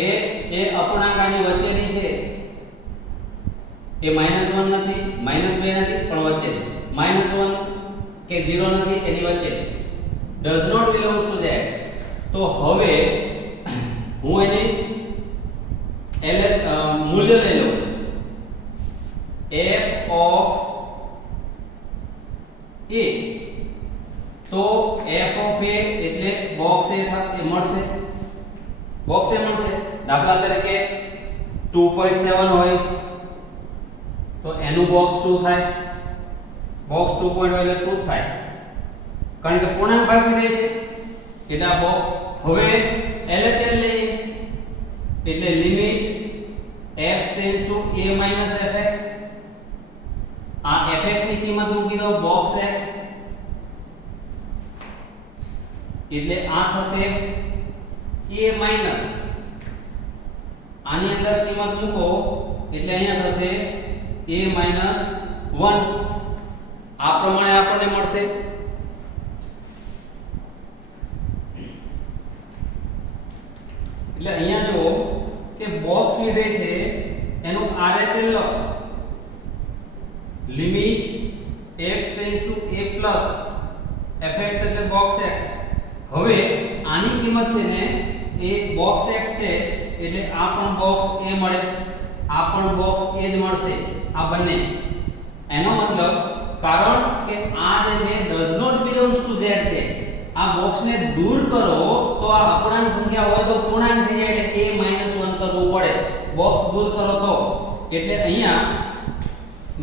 એ અપૂર્ણાંકની વચ્ચેની છે એ -1 નથી -2 નથી પણ વચ્ચે -1 કે 0 નથી એની વચ્ચે does not belongs to z તો હવે હું એની મૂલ્ય લઈ લઉં f of a તો f of a એટલે બોક્સ એ મળશે દાખલા તરીકે 2.7 હોય તો એનું બોક્સ 2 થાય બોક્સ 2 પોઈન્ટ હોય એટલે 2 થાય, કારણ કે પૂર્ણાંક ભાગ વિધેય છે એટલે આ બોક્સ. હવે LHL લઈએ એટલે limit x tends to a - fx. આ fx ની કિંમત મૂકી દો બોક્સ x એટલે આ થશે a માઈનસ આની અંદર કિંમત મૂકો એટલે અહીંયા થશે a માઈનસ 1. આ પ્રમાણે આપણને મળશે. એટલે અહીંયા જો કે બોક્સ વિધેય છે એનું RHL લો limit x tends to a plus fx એટલે બોક્સ x. હવે આની કિંમત છે ને એ બોક્સ x છે એટલે આ પણ બોક્સ a મળે, આ પણ બોક્સ a જ મળશે, આ બંને. એનો મતલબ કારણ કે આ જે છે does not belongs to z છે, આ બોક્સને દૂર કરો તો આ અપૂર્ણાંક સંખ્યા હોય તો પૂર્ણાંક થઈ જાય એટલે a - 1 કરવું પડે, બોક્સ દૂર કરો તો. એટલે અહીંયા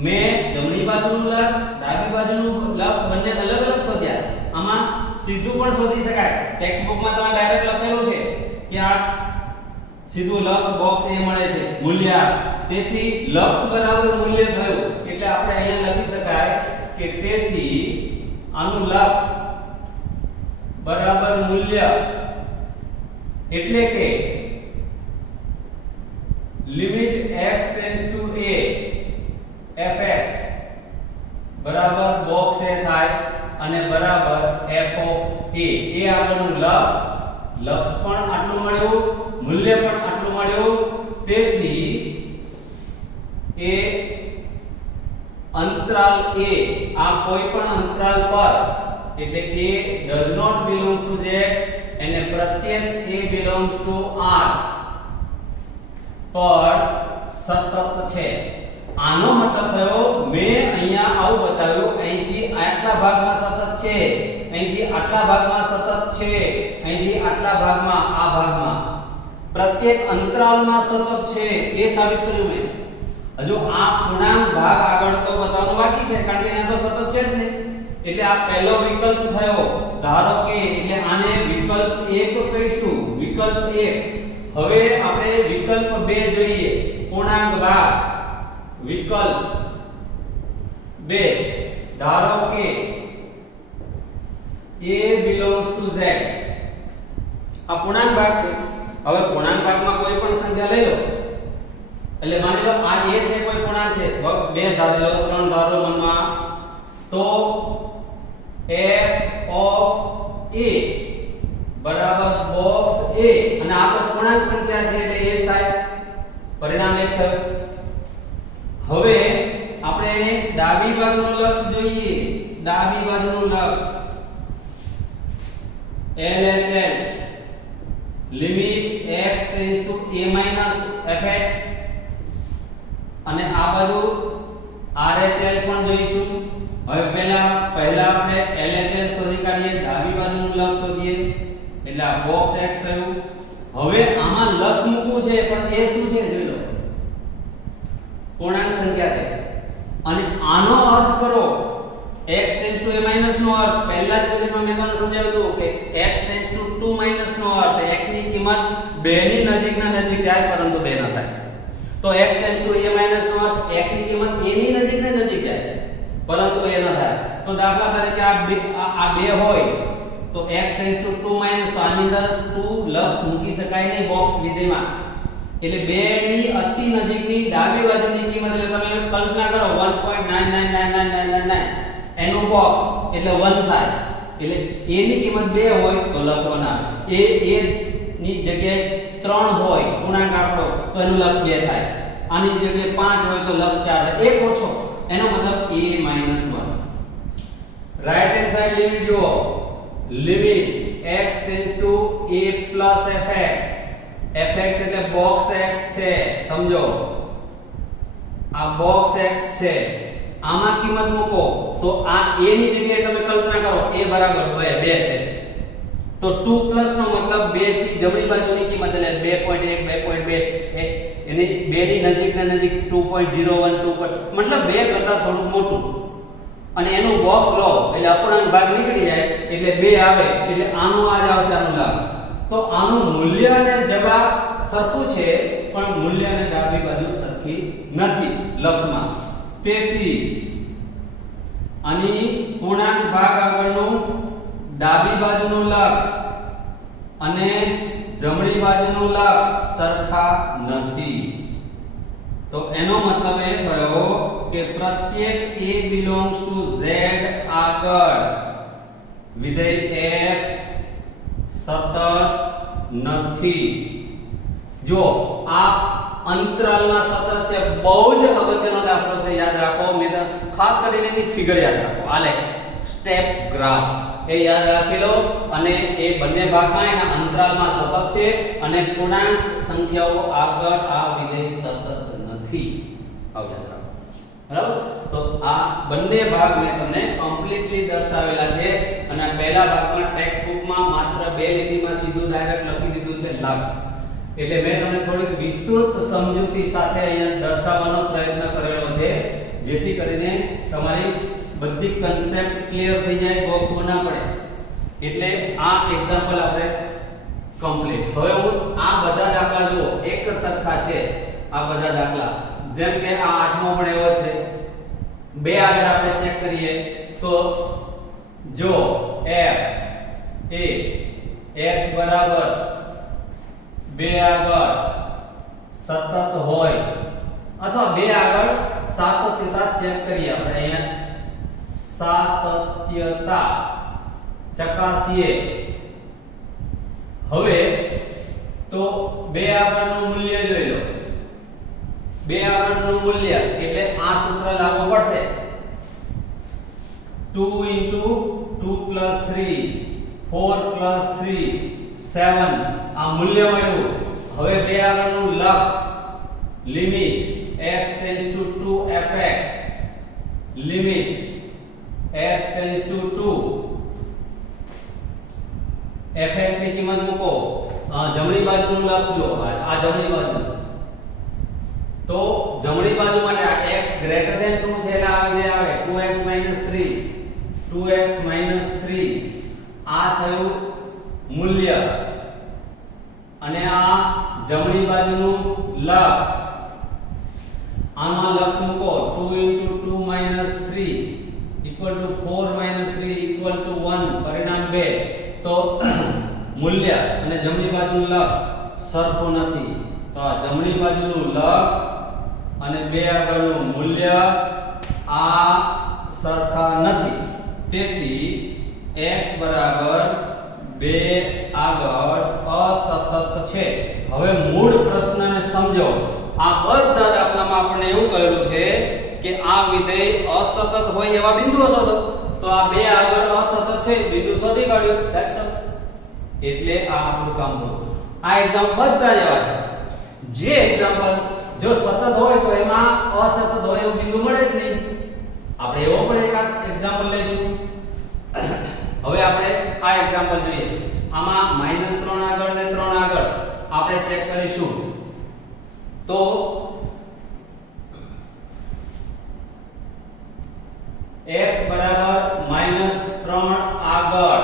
મેં જમણી બાજુનું લક્ષ ડાબી બાજુનું લક્ષ બંને અલગ અલગ શોધ્યા. આમાં સીધું પણ શોધી શકાય, ટેક્સ્ટ બુકમાં તમે ડાયરેક્ટ લખેલું છે કે આ સીધું લક્ષ બોક્સ a મળે છે મૂલ્ય, તેથી લક્ષ બરાબર મૂલ્ય થયું એટલે આપણે અહીંયા લખી શકાય કે તેથી આનું લક્ષ બરાબર મૂલ્ય એટલે કે limit x tends to a fx બરાબર બોક્સ a થાય અને બરાબર f ઓફ a. એ આપણું લક્ષ પણ આટલું મળ્યું, મૂલ્ય પણ આટલું મળ્યું. તેથી એ અંતરાલ a, આ કોઈ પણ અંતરાલ પર એટલે a does not belong to z અને પ્રત્યેક a belongs to r પર સતત છે. આનો મતલબ થયો મેં અહીંયા આવું બતાવ્યું, અહીંથી આટલા ભાગમાં સતત છે, અહીંથી આટલા ભાગમાં સતત છે, અહીંથી આટલા ભાગમાં આ ભાગમાં પ્રત્યેક અંતરાલમાં સતત છે એ સાબિત કર્યું મેં. હજુ આ પૂર્ણાંક ભાગ આગળ તો બતાવવાનું બાકી છે કારણ કે અહીંયા તો સતત છે જ ને. એટલે આ પહેલો વિકલ્પ થયો. ધારો કે એટલે આને વિકલ્પ 1 કહીશું, વિકલ્પ 1. હવે આપણે વિકલ્પ 2 જોઈએ, પૂર્ણાંક ભાગ વિકલ્પ 2. ધારો કે a belongs to z. આ પૂર્ણાંક ભાગ છે. હવે પૂર્ણાંક ભાગમાં કોઈ પણ સંખ્યા લઈ લો એટલે માની લો આ a છે, કોઈ પૂર્ણાંક છે, 2 ધારી લો, 3 ધારો મનમાં, તો f of a બરાબર બોક્સ a અને આ તો પૂર્ણાંક સંખ્યા છે એટલે a થાય, પરિણામ 1 થયું. હવે આપણે એને ડાબી બાજુનું લક્ષ જોઈએ, ડાબી બાજુનું લક્ષ LHL limit x tends to a - fx અને આ બાજુ RHL પણ જોઈશું. હવે પહેલા આપણે LHL શોધી કાઢીએ, ડાબી બાજુનું લક્ષ શોધીએ એટલે આ બોક્સ x થયું. હવે આમાં લક્ષ મૂકવું છે પણ એ શું છે જોઈ લો, પૂર્ણાંક સંખ્યા છે. અને આનો અર્થ કરો x ટેન્ડ્સ ટુ a - નો અર્થ પહેલા જ પીરિયડમાં મેં તમને સમજાવ્યું હતું કે x ટેન્ડ્સ ટુ 2 - નો અર્થ x ની કિંમત 2 ની નજીકના નજીક જાય પરંતુ 2 ન થાય. તો x ટેન્ડ્સ ટુ a - નો અર્થ x ની કિંમત a ની નજીકને નજીક જાય પરંતુ એ ન થાય. તો દાખલા તરીકે આ 2 હોય તો x ટેન્ડ્સ ટુ 2 તો આની અંદર 2 લક્ષ મૂકી શકાય નહીં બોક્સ વિધેયમાં. એટલે 2 ની અતિ નજીકની ડાબી બાજુની કિંમત એટલે તમે કલ્પના કરો 1.999999 એનું બોક્સ એટલે 1 થાય. એટલે a ની કિંમત 2 હોય તો લક્ષ 1 આવે. a ની જગ્યાએ 3 હોય પૂર્ણાંક આંકડો તો એનું લક્ષ 2 થાય. આની જગ્યાએ 5 હોય તો લક્ષ 4 થાય, એક ઓછો, એનો મતલબ a - 1. Right hand side limit જુઓ, limit x tends to a plus fx. fx એટલે બોક્સ x છે, સમજો આ બોક્સ x છે. આમાં કિંમત મૂકો તો આ a ની જગ્યાએ તમે કલ્પના કરો a બરાબર 2 છે તો 2 પ્લસ નો મતલબ 2 થી જમણી બાજુની કિંમત એટલે 2.1 2.2 એની 2 ની નજીકના નજીક 2.01 2 મતલબ 2 કરતા થોડું મોટું અને એનું બોક્સ લો એટલે અપૂર્ણાંક ભાગ નીકળી જાય એટલે 2 આવે એટલે આનું આ જ આવશે આનું લક્ષ. તો આનું મૂલ્ય અને જવાબ સરખું છે પણ મૂલ્ય અને ડાબી બાજુ સરખી નથી લક્ષમાં. તેથી આની પૂર્ણાંક ભાગ આગળનું ડાબી બાજુનું લક્ષ અને જમણી બાજુનું લક્ષ સરખા નથી. તો એનો મતલબ એ થયો કે પ્રત્યેક a belongs to z આગળ વિધેય f સતત નથી. જો આ અંતરાલમાં સતત છે, બહુ જ અગત્યનો દાખલો છે, યાદ રાખો. મેં ખાસ કરીને એની ફિગર યાદ રાખો. આલે સ્ટેપ ગ્રાફ એ યાદ રાખી લો અને એ બંને ભાગમાં એના અંતરાલમાં સતત છે અને પૂર્ણાંક સંખ્યાઓ આગળ આ વિધેય સતત નથી. આવ યાદ રાખો. બરાબર? તો આ બંને ભાગ મેં તમને કમ્પ્લીટલી દર્શાવેલા છે અને પહેલા ભાગમાં ટેક્સ્ટ બુકમાં માત્ર 2 લીટીમાં સીધું ડાયરેક્ટ લખી દીધું છે લક્ષ. એટલે મેં તમને થોડીક વિસ્તૃત સમજૂતી સાથે અહીંયા દર્શાવવાનો પ્રયત્ન કરેલો છે જેથી કરીને તમારી બધી કન્સેપ્ટ ક્લિયર થઈ જાય, ગોખવું ના પડે. એટલે આ એક્ઝામ્પલ આપણે કમ્પ્લીટ. હવે હું આ બધા દાખલા જુઓ એક સરખા છે. આ બધા દાખલા જેમ કે આ 8મો પણ એવો છે. 2 આગળ આપણે ચેક કરીએ તો જો f એ x બરાબર 2 આગળ સતત હોય અથવા 2 આગળ સાતત્યતા ચેક કરીએ આપણે અહીંયા સાતત્યતા ચકાસીએ. હવે તો 2 આગળનું મૂલ્ય જોઈ લો. 2 આગળનું મૂલ્ય એટલે આ સૂત્ર લાગુ પડશે 2 * 2 + 3 4 + 3 7 આ મૂલ્ય મળ્યું. હવે 2 આગળનું લક્ષ limit x → 2 fx limit x → 2 fx ની કિંમત મૂકો. જમણી બાજુનું લક્ષ લો. આ જમણી બાજુ. તો જમણી બાજુ માટે આ x > 2 છે એટલે આવીને આવે 2x - 3 2x - 3 આ થયું મૂલ્ય અને આ જમણી બાજુનું લક્ષ. આમાં લક્ષ મૂકો 2 * 2 - 3 = 4 - 3 = 1 પરિણામ 2. તો મૂલ્ય અને જમણી બાજુનું લક્ષ સરખું નથી. તો આ જમણી બાજુનું લક્ષ અને 2 આગળનું મૂલ્ય આ સરખા નથી. તેથી x બરાબર 2 આગળ અસતત છે. હવે મૂળ પ્રશ્નને સમજો. આ બધા દાખલામાં આપણે એવું કહેલું છે કે આ વિધેય અસતત હોય એવા બિંદુઓ શોધો. તો આ 2 આગળ અસતત છે, બિંદુ શોધી કાઢ્યું. That's all. એટલે આ આપણું કામ થયું. આ એક્ઝામ્પલ બધા જ એવા છે. જે એક્ઝામ્પલ જો સતત હોય તો એમાં અસતત હોય એવું બિંદુ મળે જ નહીં. આપણે એવો પણ એક એક્ઝામ્પલ લઈશું. હવે આપણે આ એક્ઝામ્પલ જોઈએ. આમાં -3 આગળ ને 3 આગળ આપણે ચેક કરીશું. તો x બરાબર -3 આગળ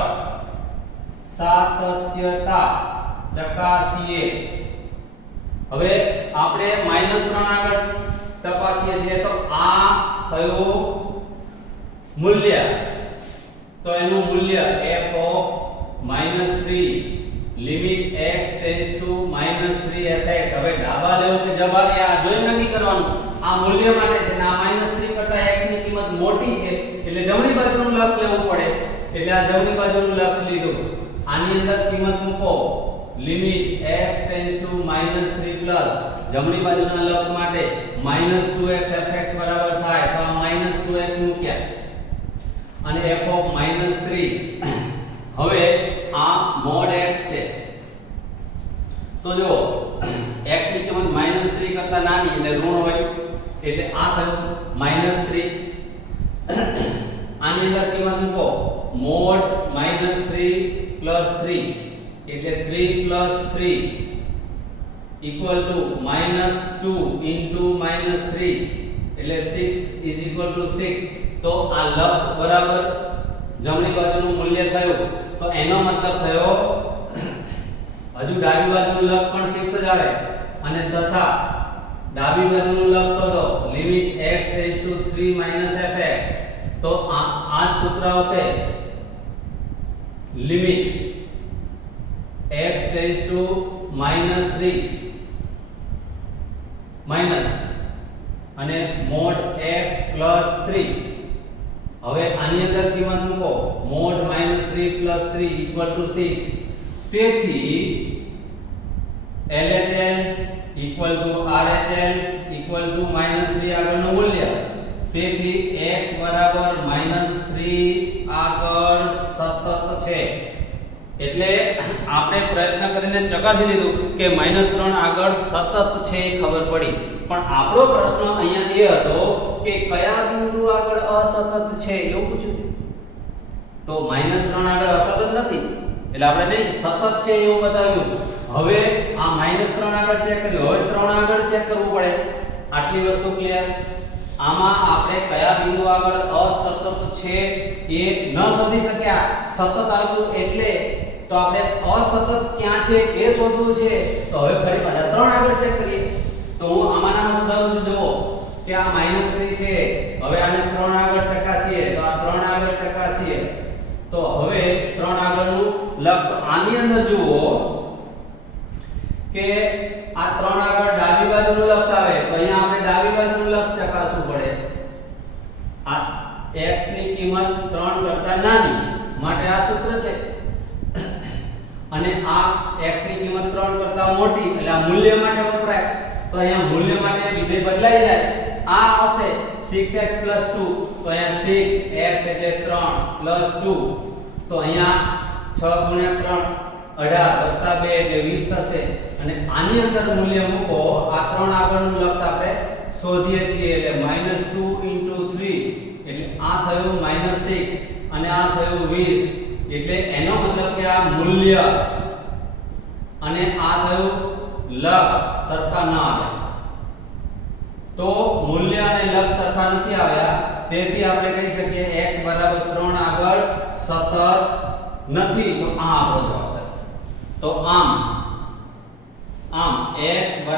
સાતત્યતા ચકાસીએ. હવે આપણે -3 આગળ તપાસીએ છીએ તો આ થયું મૂલ્ય. તો એનું મૂલ્ય f of -3 limit x tends two -3 fx. હવે ડાબા લેવું કે જબા એ આ જોઈ નક્કી કરવાનું. આ મૂલ્ય માટે છે ને આ -3 કરતા x ની કિંમત મોટી છે એટલે જમણી બાજુનું લક્ષ લેવું પડે. એટલે આ જમણી બાજુનું લક્ષ લીધું. આની અંદર કિંમત મૂકો limit x tends two -3 plus જમણી બાજુના લક્ષ માટે -2x fx બરાબર થાય. તો આ -2x મૂક્યા અને f of -3. હવે આ mod x છે. તો જો x ની કિંમત -3 કરતા નાની એટલે ઋણ હોય એટલે આ થયું -3. આની અંદર કિંમત મૂકો mod -3 + 3 એટલે 3 + 3 = -2 * -3 એટલે 6 = 6. તો આ લક્ષ બરાબર જમણી બાજુનું મૂલ્ય થયું તો એનો મતલબ થયો હજુ ડાબી બાજુનું લક્ષ પણ 6 જ આવે અને તથા ડાબી બાજુનું લક્ષ શોધો લિમિટ x → 3 - fx તો આ જ સૂત્ર આવશે લિમિટ x → -3 માઈનસ અને mod x + 3 હવે આની અંદર કિંમત મૂકો mod -3 + 3 = 6 તેથી LHL = RHL = -3 આગળનું મૂલ્ય તેથી x બરાબર -3 આગળ સતત છે એટલે આપણે પ્રયત્ન કરીને ચકાસી લીધું કે -3 આગળ સતત છે એ ખબર પડી પણ આપણો પ્રશ્ન અહીંયા એ હતો કે કયા બિંદુ આગળ અસતત છે એવું પૂછ્યું છે તો -3 આગળ અસતત નથી એટલે આપણે નહીં સતત છે એવું બતાવ્યું હવે આ -3 આગળ ચેક કર્યું હવે 3 આગળ ચેક કરવું પડે આટલી વસ્તુ ક્લિયર આમાં આપણે કયા બિંદુ આગળ અસતત છે એ ન શોધી શક્યા સતત આવ્યું એટલે તો આપણે અસતત ક્યાં છે એ શોધવું છે તો હવે ફરી પાછા 3 આગળ ચેક કરીએ તો હું આમાંનામાં સુધારું છું જુઓ કે આ -3 છે હવે આને 3 આગળ ચકાસીએ તો આ 3 આગળ ચકાસીએ તો હવે 3 આગળનું લક્ષ આની અંદર જુઓ કે આ 3 આગળ ડાબી બાજુનું લક્ષ આવે તો અહીંયા આપણે ડાબી બાજુનું લક્ષ ચકાસવું પડે આ x ની કિંમત 3 કરતા નાની માટે આ સૂત્ર છે અને આ x ની કિંમત 3 કરતા મોટી એટલે આ મૂલ્ય માટે વપરાય તો અહીંયા મૂલ્ય માટે વિધેય બદલાઈ જાય આ આવશે 6x + 2 તો અહીંયા 6x એટલે 3 + 2 તો અહીંયા 6 × 3 18 + 2 એટલે 20 થશે અને આની અંદર મૂલ્ય મૂકો આ 3 આગળનું લક્ષ આપણે શોધીએ છીએ એટલે -2 × 3 એટલે આ થયું -6 અને આ થયું 20 એટલે એનો મતલબ કે આ મૂલ્ય અને આ થયું લક્ષ સરખા ન આવ્યા તો મૂલ્ય અને લક્ષ સરખા નથી આવ્યા તેથી આપણે કહી શકીએ x = 3 આગળ સતત નથી તો આ આપણો જવાબ છે તો આમ x =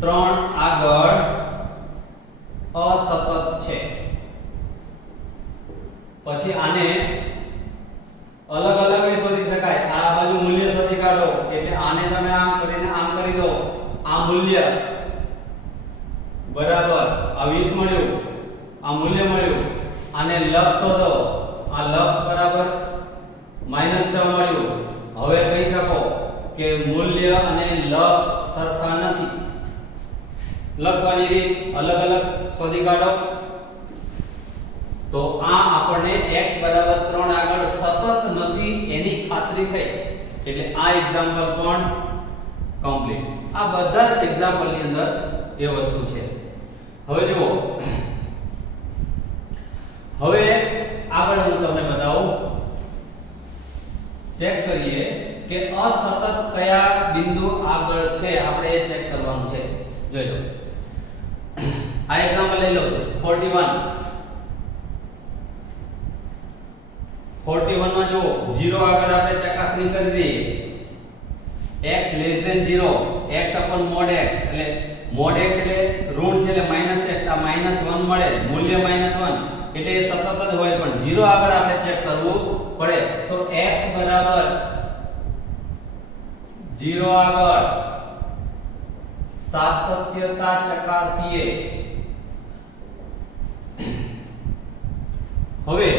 3 આગળ અસતત છે પછી આને અલગ અલગ એ શોધી શકાય આ બાજુ મૂલ્ય શોધી કાઢો એટલે આને તમે આમ કરીને આમ કરી દો આ મૂલ્ય બરાબર આ 20 મળ્યું આ મૂલ્ય મળ્યું આને લક્ષ શોધો આ લક્ષ બરાબર -6 મળ્યું હવે કહી શકો કે મૂલ્ય અને લક્ષ સરખા નથી લખવાની રીત અલગ અલગ શોધી કાઢો તો આ આપણને x = 3 આગળ સતત નથી એની ખાતરી થઈ એટલે આ એક્ઝામ્પલ પણ કમ્પ્લીટ આ બધા એક્ઝામ્પલ ની અંદર એ વસ્તુ છે હવે જુઓ હવે આગળ હું તમને બતાવું ચેક કરીએ કે અસતત કયા બિંદુ આગળ છે આપણે એ ચેક કરવાનું છે જોઈ લો આ એક્ઝામ્પલ લઈ લો 41 માં જો 0 આગળ આપણે ચકાસણી કરી દઈએ x <0 x / mod x એટલે mod x એટલે ઋણ છે એટલે -x આ -1 મળે મૂલ્ય -1 એટલે એ સતત જ હોય પણ 0 આગળ આપણે ચેક કરવું પડે તો x બરાબર 0 આગળ સાતત્યતા ચકાસીએ હવે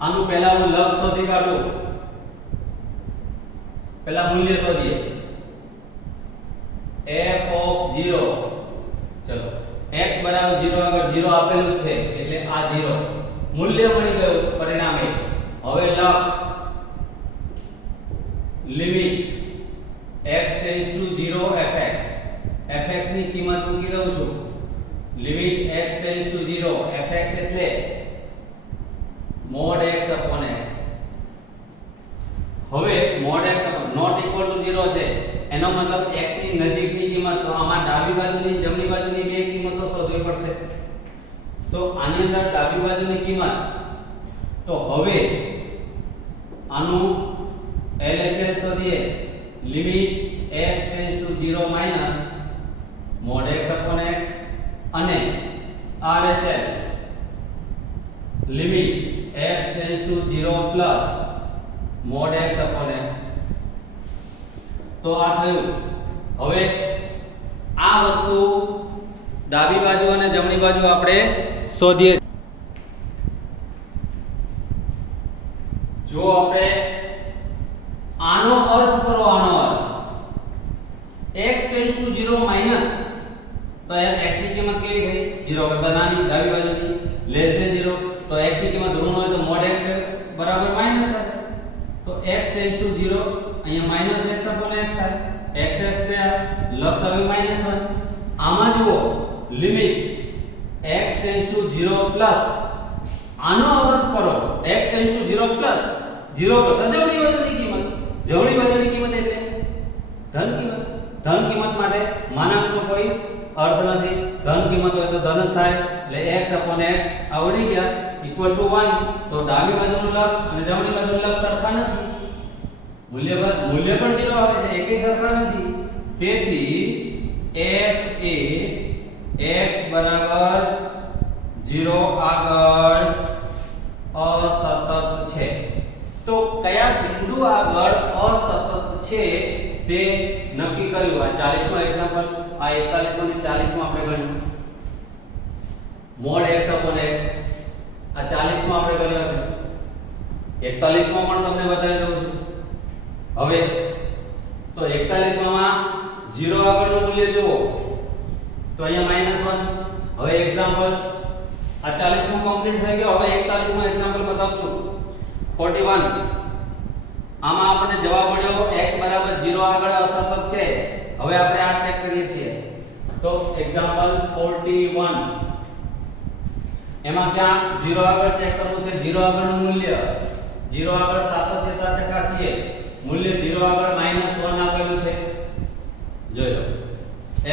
આનું પહેલા હું લક્ષ શોધી કાઢું પહેલા મૂલ્ય શોધીએ f of 0 ચલો x બરાબર 0 આગળ 0 આપેલું છે એટલે આ 0 મૂલ્ય મળી ગયું પરિણામે હવે લક્ષ લિમિટ x → 0 fx fx ની કિંમત મૂકી દઉં છું લિમિટ x → 0 fx એટલે mod x upon x હવે mod x not equal to 0 છે એનો મતલબ x ની નજીકની કિંમત તો આમાં ડાબી બાજુની જમણી બાજુની બે કિંમતો શોધવી પડશે તો આની અંદર ડાબી બાજુની કિંમત તો હવે આનું LHS શોધીએ limit x tends to 0 minus mod x upon x અને RHL limit x tends to 0 plus mod x upon x. તો આ થયું. હવે આ વસ્તુ ડાબી બાજુ અને જમણી બાજુ આપણે શોધીએ. જો આપણે આનો અર્થ કરો, આનો અર્થ x ટેન્ડ્સ ટુ 0 માઈનસ તો x ની કિંમત કેવી થઈ 0 કરતા નાની, ડાબી બાજુની લેસ ધેન 0 તો x ની કિંમત ઋણ હોય તો mod x બરાબર માઈનસ થાય. તો x ટેન્ડ્સ ટુ 0 અહીંયા માઈનસ x upon x થાય. x સ્ક્વેર લક્ષ આવ્યું માઈનસ 1. આમાં જુઓ limit x tends to 0 plus આનો અર્થ કરો x ટેન્ડ્સ ટુ 0 પ્લસ 0 કરતા જમણી બાજુની કિંમત. જમણી બાજુની કિંમત એટલે ધન કિંમત. ધન કિંમત માટે માનાંકનો કોઈ અર્થ નથી. ધન કિંમત હોય તો ધન જ થાય. એટલે x upon x આવડી ગયા ઇક્વલ ટુ 1. તો ડાબી બાજુનું લક્ષ અને જમણી બાજુનું લક્ષ સરખા નથી. મૂલ્ય પણ 0 આવે છે, એકેય સરખા નથી. તેથી f એ x બરાબર 0 આગળ અસતત છે. તો કયા બિંદુ આગળ અસતત છે તે નક્કી કર્યું. આ 40 માં એક્ઝામ્પલ, આ 41 માંથી 40 માં આપણે ગણ્યું mod x upon x. આ 40 માં આપણે કર્યો છે. 41 માં પણ તમને બતાવી દઉં છું. હવે તો 41 માં 0 આગળનું મૂલ્ય જુઓ તો અહીંયા -1. હવે એક્ઝામ્પલ આ 40 માં કમ્પ્લીટ થઈ ગયો. હવે 41 માં એક્ઝામ્પલ બતાવું છું. 41 આમાં આપણને જવાબ મળ્યો x બરાબર 0 આગળ અસતત છે. હવે આપણે આ ચેક કરીએ છીએ. તો એક્ઝામ્પલ 41 એમાં ક્યાં 0 આગળ ચેક કરવું છે. 0 આગળનું મૂલ્ય 0 આગળ સાતત્યતા ચકાસીએ. મૂલ્ય 0 આગળ -1 આપેલું છે. જોઈ લો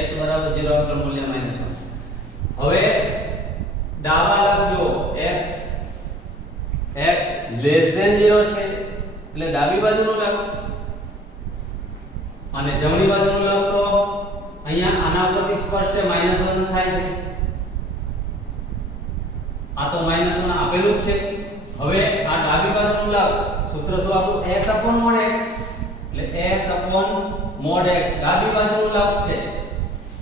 x બરાબર 0 આગળ મૂલ્ય -1. હવે ડાબા લક્ષ જો x લેસ ધેન 0 છે એટલે ડાબી બાજુનું લક્ષ અને જમણી બાજુનું લક્ષ તો અહીંયા આના ઉપરથી સ્પષ્ટ છે -1 થાય છે. આ તો -1 આપેલું જ છે. હવે આ ડાબી બાજુનું લક્ષ સૂત્ર શું આપણું x upon mod x એટલે x upon mod x ડાબી બાજુનું લક્ષ છે.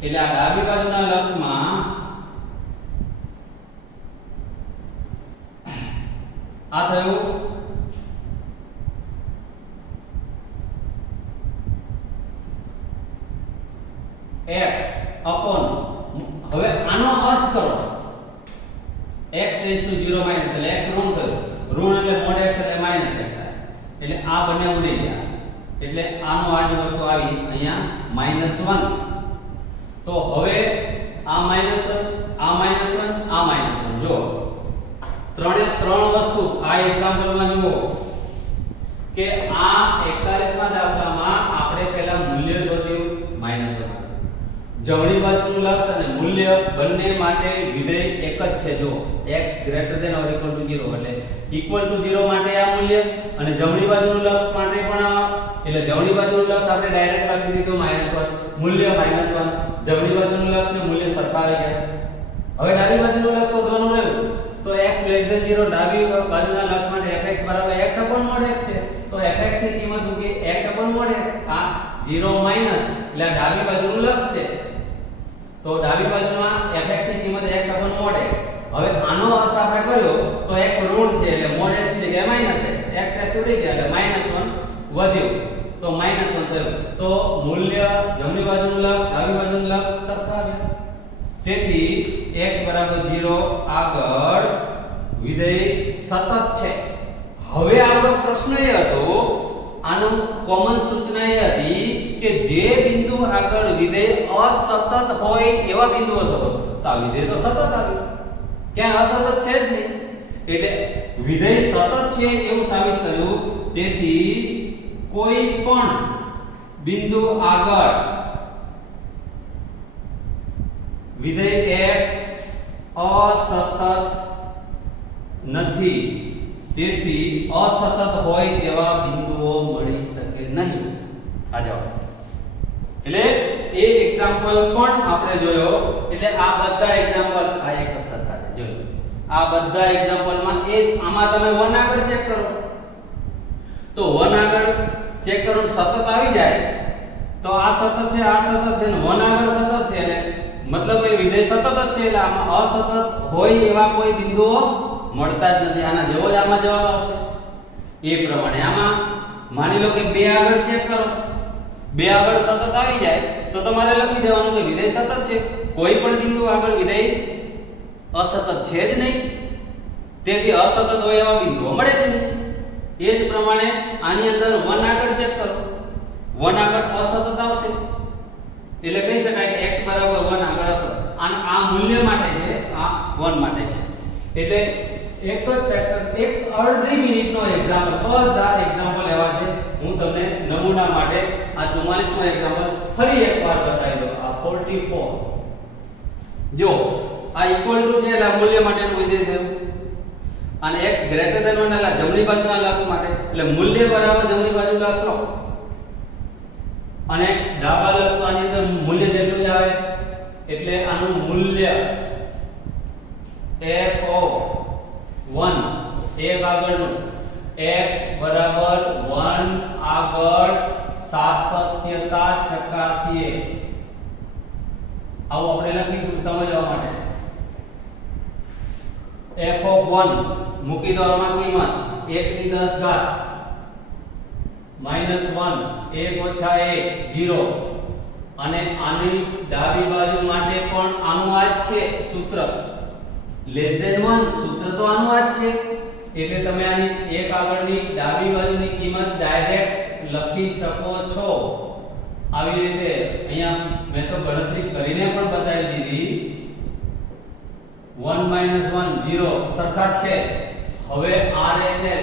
એટલે આ ડાબી બાજુના લક્ષમાં આ થયું x upon. હવે આનો અર્થ કરો x ટેન્ડ્સ ટુ 0 માઈનસ એટલે x ઋણ થયું. ઋણ એટલે mod x એટલે માઈનસ x થાય. એટલે આ બંને ઉડી ગયા. એટલે આનો આ જ વસ્તુ આવી અહીંયા -1. તો હવે આ -1 આ -1 આ -1 જો ત્રણ વસ્તુ આ એક્ઝામ્પલમાં જુઓ કે આ 41 માં દાખલામાં આપણે પહેલા મૂલ્ય શોધ્યું -1. જમણી બાજુનું લક્ષ અને મૂલ્ય બંને માટે વિધેય એક જ છે. જો x greater than or equal to 0 એટલે equal to 0 માટે આ મૂલ્ય અને જમણી બાજુનું લક્ષ માટે પણ આ. એટલે જમણી બાજુનું લક્ષ આપણે ડાયરેક્ટ લખી દીધું -1, મૂલ્ય -1. જમણી બાજુનું લક્ષ ને મૂલ્ય સરખા રહી ગયા. હવે ડાબી બાજુનું લક્ષ શોધવાનું રહ્યું. તો x less than 0 ડાબી બાજુના લક્ષ માટે fx બરાબર x upon mod x છે. તો fx ની કિંમત મૂકી x upon mod x. આ 0 માઈનસ એટલે ડાબી બાજુનું લક્ષ છે. તો ડાબી બાજુમાં fx ની કિંમત x upon mod x. હવે આનો અર્થ આપણે કર્યો તો x ઋણ છે એટલે mod x ની જગ્યાએ માઈનસ x x ઉડી ગયા એટલે -1 વધ્યું. તો -1 થયું. તો મૂલ્ય જમણી બાજુનું લક્ષ ડાબી બાજુનું લક્ષ સરખા આવ્યા. તેથી x બરાબર 0 આગળ વિધેય સતત છે. હવે આપણો પ્રશ્ન એ હતો, આનો કોમન સૂચના એ હતી કે જે બિંદુ આગળ વિધેય અસતત હોય એવા બિંદુઓ શોધો. તો આ વિધેય તો સતત આવ્યું, ક્યાં અસતત છે જ નહીં. એટલે વિધેય સતત છે એવું સાબિત કર્યું. તેથી કોઈ પણ બિંદુ આગળ વિધેય અસતત નથી, તેથી અસતત હોય તેવા બિંદુઓ મળી શકે નહીં. આ જવાબ. એટલે એ એક્ઝામ્પલ પણ આપણે જોયો. એટલે આ બધા એક્ઝામ્પલ આ એક સરખા છે. જોયો આ બધા એક્ઝામ્પલમાં એ જ. આમાં તમે 1 આગળ ચેક કરો તો 1 આગળ ચેક કરો સતત આવી જાય તો આ સતત છે, આ સતત છે ને 1 આગળ સતત છે એટલે મતલબ એ વિધેય સતત જ છે. એટલે આમાં અસતત હોય એવા કોઈ બિંદુઓ મળતા જ નથી. આના જેવો જ આમાં જવાબ આવશે. એ પ્રમાણે આમાં માની લો કે 2 આગળ ચેક કરો, 2 આગળ સતત આવી જાય તો તમારે લખી દેવાનું કે વિધેય સતત છે. કોઈ પણ બિંદુ આગળ વિધેય અસતત છે જ નહીં, તેથી અસતત હોય એવા બિંદુઓ મળે જ નહીં. એ જ પ્રમાણે આની અંદર 1 આગળ ચેક કરો, 1 આગળ અસતત આવશે એટલે કહી શકાય કે x બરાબર 1 આગળ અસતત. આ મૂલ્ય માટે છે, આ 1 માટે છે. એટલે એક જ સેકન્ડ, એક અડધી મિનિટનો એક્ઝામ્પલ, બધા એક્ઝામ્પલ એવા છે. હું તમને નમૂના માટે આ 44મો એક્ઝામ્પલ ફરી એકવાર બતાવી દઉં. આ 44 જો આ ઇક્વલ ટુ છે એટલે આ મૂલ્ય માટેનું વિધેય થયું અને x ગ્રેટર ધેન 1 એટલે જમણી બાજુના લક્ષ માટે એટલે મૂલ્ય બરાબર જમણી બાજુનું લક્ષ લો અને ડાબા લક્ષ આની અંદર મૂલ્ય જેટલું જ આવે એટલે આનું મૂલ્ય f of 1 એક આગળનું x બરાબર 1 આગળ સાતત્યતા ચકાસીએ આવું આપણે લખીશું સમજવા માટે. f of 1 મૂકી દો આમાં કિંમત 1 ની 10 ઘાત -1 1 ઓછા 1 0 અને આની ડાબી બાજુ માટે પણ આનું આ જ છે સૂત્ર લેસ ધેન 1 સૂત્ર તો આનું આ જ છે એટલે તમે આની એક આગળની ડાબી બાજુની કિંમત ડાયરેક્ટ લખી શકો છો. આવી રીતે અહીંયા મેં તો ગણતરી કરીને પણ બતાવી દીધી. 1 1 0 સરખા છે. હવે r એટલે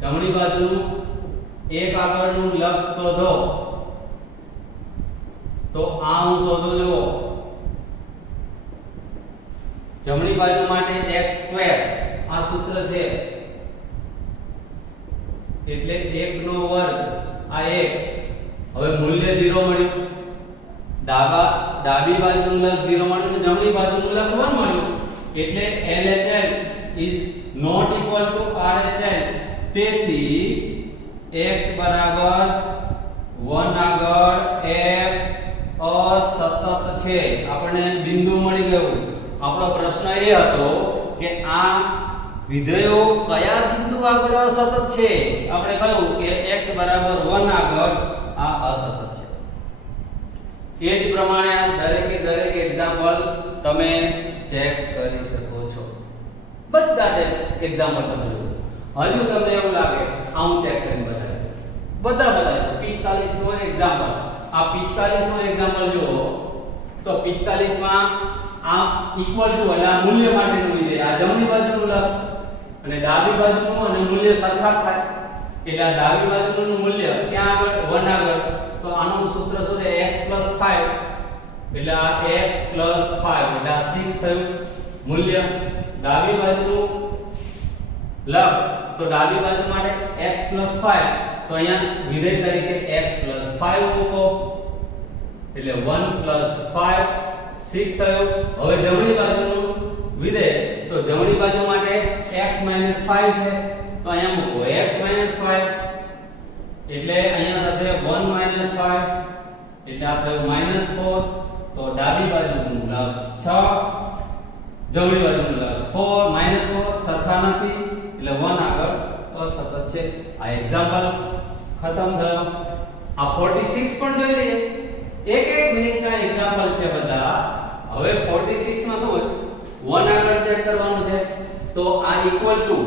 જમણી બાજુનું એક આગળનું લક્ષ શોધો તો આ હું શોધું જુઓ જમણી બાજુ માટે x² આ સૂત્ર છે એટલે 1 નો વર્ગ આ 1. હવે મૂલ્ય 0 મળ્યું, ડાબી બાજુનું લક્ષ 0 મળ્યું અને જમણી બાજુનું લક્ષ 1 મળ્યું એટલે LHL is not equal to RHL. તેથી x બરાબર 1 આગળ f અસતત છે. આપણને બિંદુ મળી ગયું. આપણો પ્રશ્ન એ હતો કે આ વિધેયો કયા બિંદુ આગળ અસતત છે. આપણે કહ્યું કે x બરાબર 1 આગળ આ અસતત છે. એ જ પ્રમાણે આ દરેક એક્ઝામ્પલ તમે ચેક કરી શકો છો. બધા જ એક્ઝામ્પલ તમે જુઓ. હજુ તમને એવું લાગે આવું ચેક કરીને બતાવ્યું બધા 45 નો એક્ઝામ્પલ. આ 45 નો એક્ઝામ્પલ જુઓ તો 45 માં આ ઇક્વલ ટુ એટલે આ મૂલ્ય માટેનું વિધેય આ જમણી બાજુનું લક્ષ અને ડાબી બાજુનું અને મૂલ્ય સરખા થાય એટલે આ ડાબી બાજુનું મૂલ્ય ક્યાં આગળ 1 આગળ તો આનું સૂત્ર શું છે x 5 એટલે આ x 5 એટલે આ 6 થયું મૂલ્ય. ડાબી બાજુનું લક્ષ તો ડાબી બાજુ માટે x 5 તો અહીંયા વિધેય તરીકે x 5 મૂકો એટલે 1 5 6 થયું. હવે જમણી બાજુનું વિધેય તો જમણી બાજુ માટે x 5 છે તો અહીંયા મૂકો x 5 એટલે અહીંયા થશે 1 5 એટલે આ થયું -4 તો ડાબી બાજુનું લક્ષ 6 જમણી બાજુનું લક્ષ 4 -4 સરખા નથી એટલે 1 આગળ અસતત છે. આ એક્ઝામ્પલ ખતમ થયો. આ 46 પણ જોઈ લઈએ. એક મિનિટના એક્ઝામ્પલ છે બધા. હવે 46 માં શું હોય 1 આગળ ચેક કરવાનું છે તો આ ઇક્વલ ટુ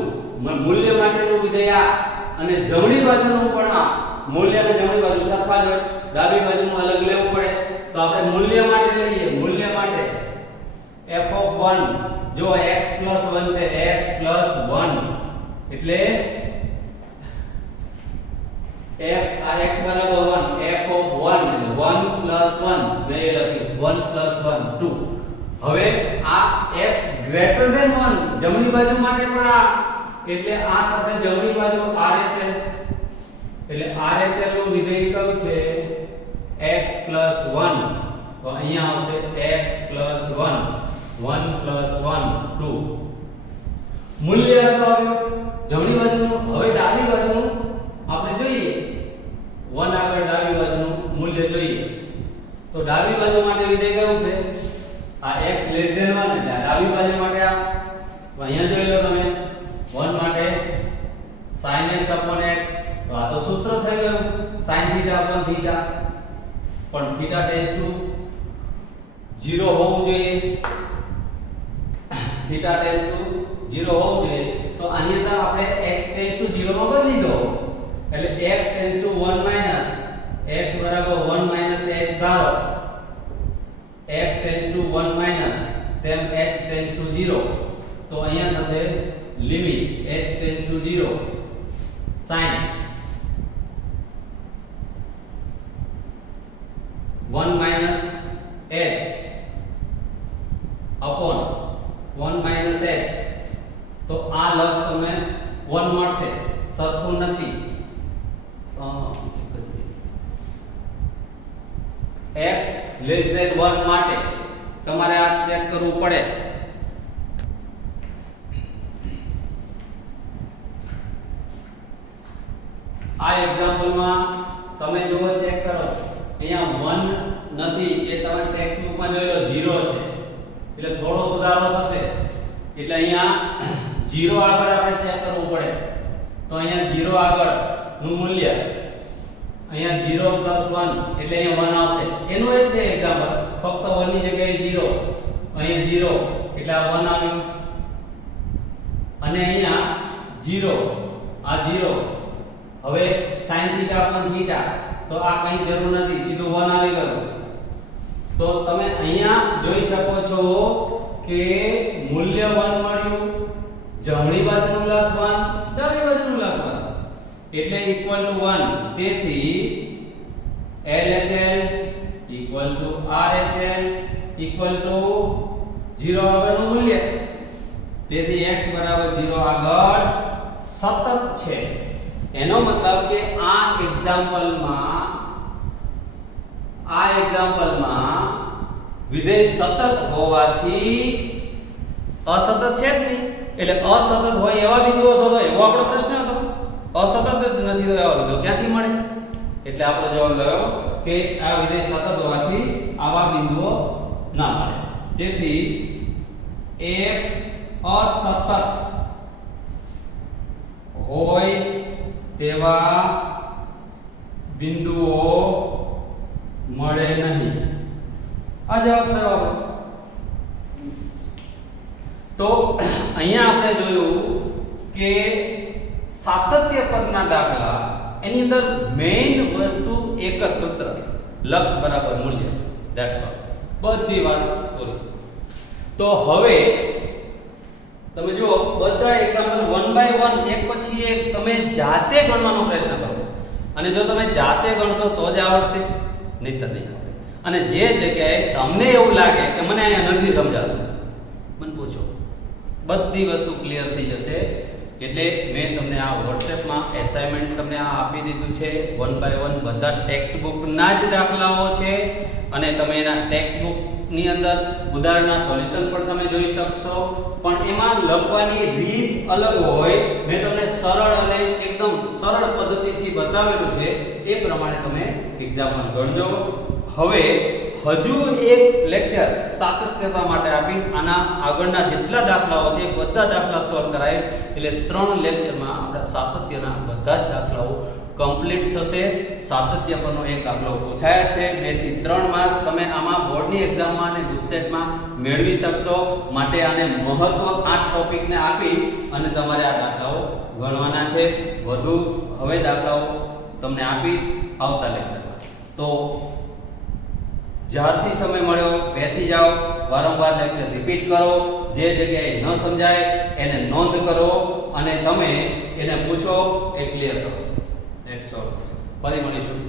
મૂલ્ય માટેનું વિધેય આ અને જમણી બાજુનું પણ આ મૂલ્ય અને જમણી બાજુ સરખા જ હોય. ડાબી બાજુનું અલગ લેવું પડે તો આપણે મૂલ્ય માટે લઈએ. મૂલ્ય માટે f of 1 જો x 1 છે x 1 એટલે f આ x બરાબર 1 f of 1 1 1 મેં લખ્યું 1 1 2. હવે આ x ગ્રેટર ધેન 1 જમણી બાજુ માટે પણ આ એટલે આ થશે જમણી બાજુ RHL એટલે RHL નું વિધેય કયું છે x 1 તો અહીંયા આવશે x 1 1 + 1 2 મૂલ્ય આવ્યું જમણી બાજુનું હવે ડાબી બાજુનું આપણે જોઈએ 1 આગળ ડાબી બાજુનું મૂલ્ય જોઈએ તો ડાબી બાજુ માટે વિધેય કયું છે આ x < 1 એટલે ડાબી બાજુ માટે આ તો અહીંયા જોઈ લો તમે 1 માટે sin x / x તો આ તો સૂત્ર થઈ ગયું sin θ / θ પણ θ ટેન્ડ્સ ટુ 0 હોવું જોઈએ θ ટેન્ડ્સ ટુ 0 હોવું જોઈએ તો આની અંદર આપણે x ટેન્ડ્સ ટુ 0 માં બદલી દો એટલે x tends two 1 - x = 1 - h ધારો x ટેન્ડ્સ ટુ 1 - તેમ h ટેન્ડ્સ ટુ 0 તો અહીંયા થશે limit h tends to 0 sin 1 - h upon 1 - h તો આ લક્ષ તમે 1 મળશે સરખું નથી x < 1 માટે તમારે આ ચેક કરવું પડે આ એક્ઝામ્પલમાં તમે જુઓ ચેક કરો અહીંયા 1 નથી એ તમે ટેક્સ્ટ બુકમાં જોઈ લો 0 છે એટલે થોડો સુધારો થશે એટલે અહીંયા 0 આગળ આપણે ચેક કરવું પડે તો અહીંયા 0 આગળ નું મૂલ્ય અહીંયા 0 + 1 એટલે અહીંયા 1 આવશે એનું એ છે એક્ઝામ્પલ ફક્ત 1 ની જગ્યાએ 0 અહીંયા 0 એટલે આ 1 આવ્યું અને અહીંયા 0 આ 0 હવે sin θ / θ તો આ કઈ જરૂર નથી સીધું 1 આવી ગયું તો તમે અહીંયા જોઈ શકો છો કે મૂલ્ય 1 મળ્યું જમણી બાજુનું લક્ષ 1 ડાબી બાજુનું લક્ષ 1 એટલે = 1 તેથી LHL = RHL = 0 આગળનું મૂલ્ય તેથી x = 0 આગળ સતત છે એનો મતલબ કે આ એક્ઝામ્પલમાં વિધેય સતત હોવાથી અસતત છે જ નહીં એટલે અસતત હોય એવા બિંદુઓ શોધો એવો આપણો પ્રશ્ન હતો અસતત જ નથી તો એવા બિંદુઓ ક્યાંથી મળે એટલે આપણો જવાબ આવ્યો કે આ વિધેય સતત હોવાથી આવા બિંદુઓ ના મળે તેથી f અસતત હોય તેવા બિંદુઓ મળે નહીં આ જવાબ થયો આપણો તો અહીંયા આપણે જોયું કે સાતત્ય પરના દાખલા એની અંદર મેઈન વસ્તુ એક જ સૂત્ર લક્ષ બરાબર મૂલ્ય ધેટ્સ ઓલ બધી વાત પૂરી તો હવે તમે જુઓ બધા એક્ઝામ્પલ 1 બાય 1 એક પછી એક તમે જાતે ગણવાનો પ્રયત્ન કરો અને જો તમે જાતે ગણશો તો જ આવડશે નહીતર નહીં આવડે અને જે જગ્યાએ તમને એવું લાગે કે મને અહીંયા નથી સમજાતું મને પૂછો બધી વસ્તુ ક્લિયર થઈ જશે એટલે મેં તમને આ WhatsAppમાં એસાઇનમેન્ટ તમને આ આપી દીધું છે 1 બાય 1 બધા ટેક્સ્ટ બુકના જ દાખલાઓ છે અને તમે એના ટેક્સ્ટ બુકની અંદર ઉદાહરણના સોલ્યુશન પણ તમે જોઈ શકશો પણ એમાં લખવાની રીત અલગ હોય મેં તમને સરળ અને એકદમ સરળ પદ્ધતિથી બતાવેલું છે એ પ્રમાણે તમે એક્ઝામ્પલ ગણજો હવે હજુ એક લેક્ચર સાતત્યતા માટે આપીશ આના આગળના જેટલા દાખલાઓ છે બધા દાખલા સોલ્વ કરાવીશ એટલે 3 લેક્ચરમાં આપણા સાતત્યના બધા જ દાખલાઓ કમ્પ્લીટ થશે સાતત્ય પરનો એક દાખલો પૂછાયા છે 2 થી 3 માર્ક્સ તમે આમાં બોર્ડની એક્ઝામમાં અને ગુજસેટમાં મેળવી શકશો માટે આને મહત્વ આ ટોપિકને આપી અને તમારે આ દાખલાઓ ગણવાના છે વધુ હવે દાખલાઓ તમને આપીશ આવતા લેક્ચરમાં તો જ્યારથી સમય મળ્યો બેસી જાઓ વારંવાર લેક્ચર રિપીટ કરો જે જગ્યાએ ન સમજાય એને નોંધ કરો અને તમે એને પૂછો એ ક્લિયર કરો ધેટ્સ ઓલ ફરી મળીશું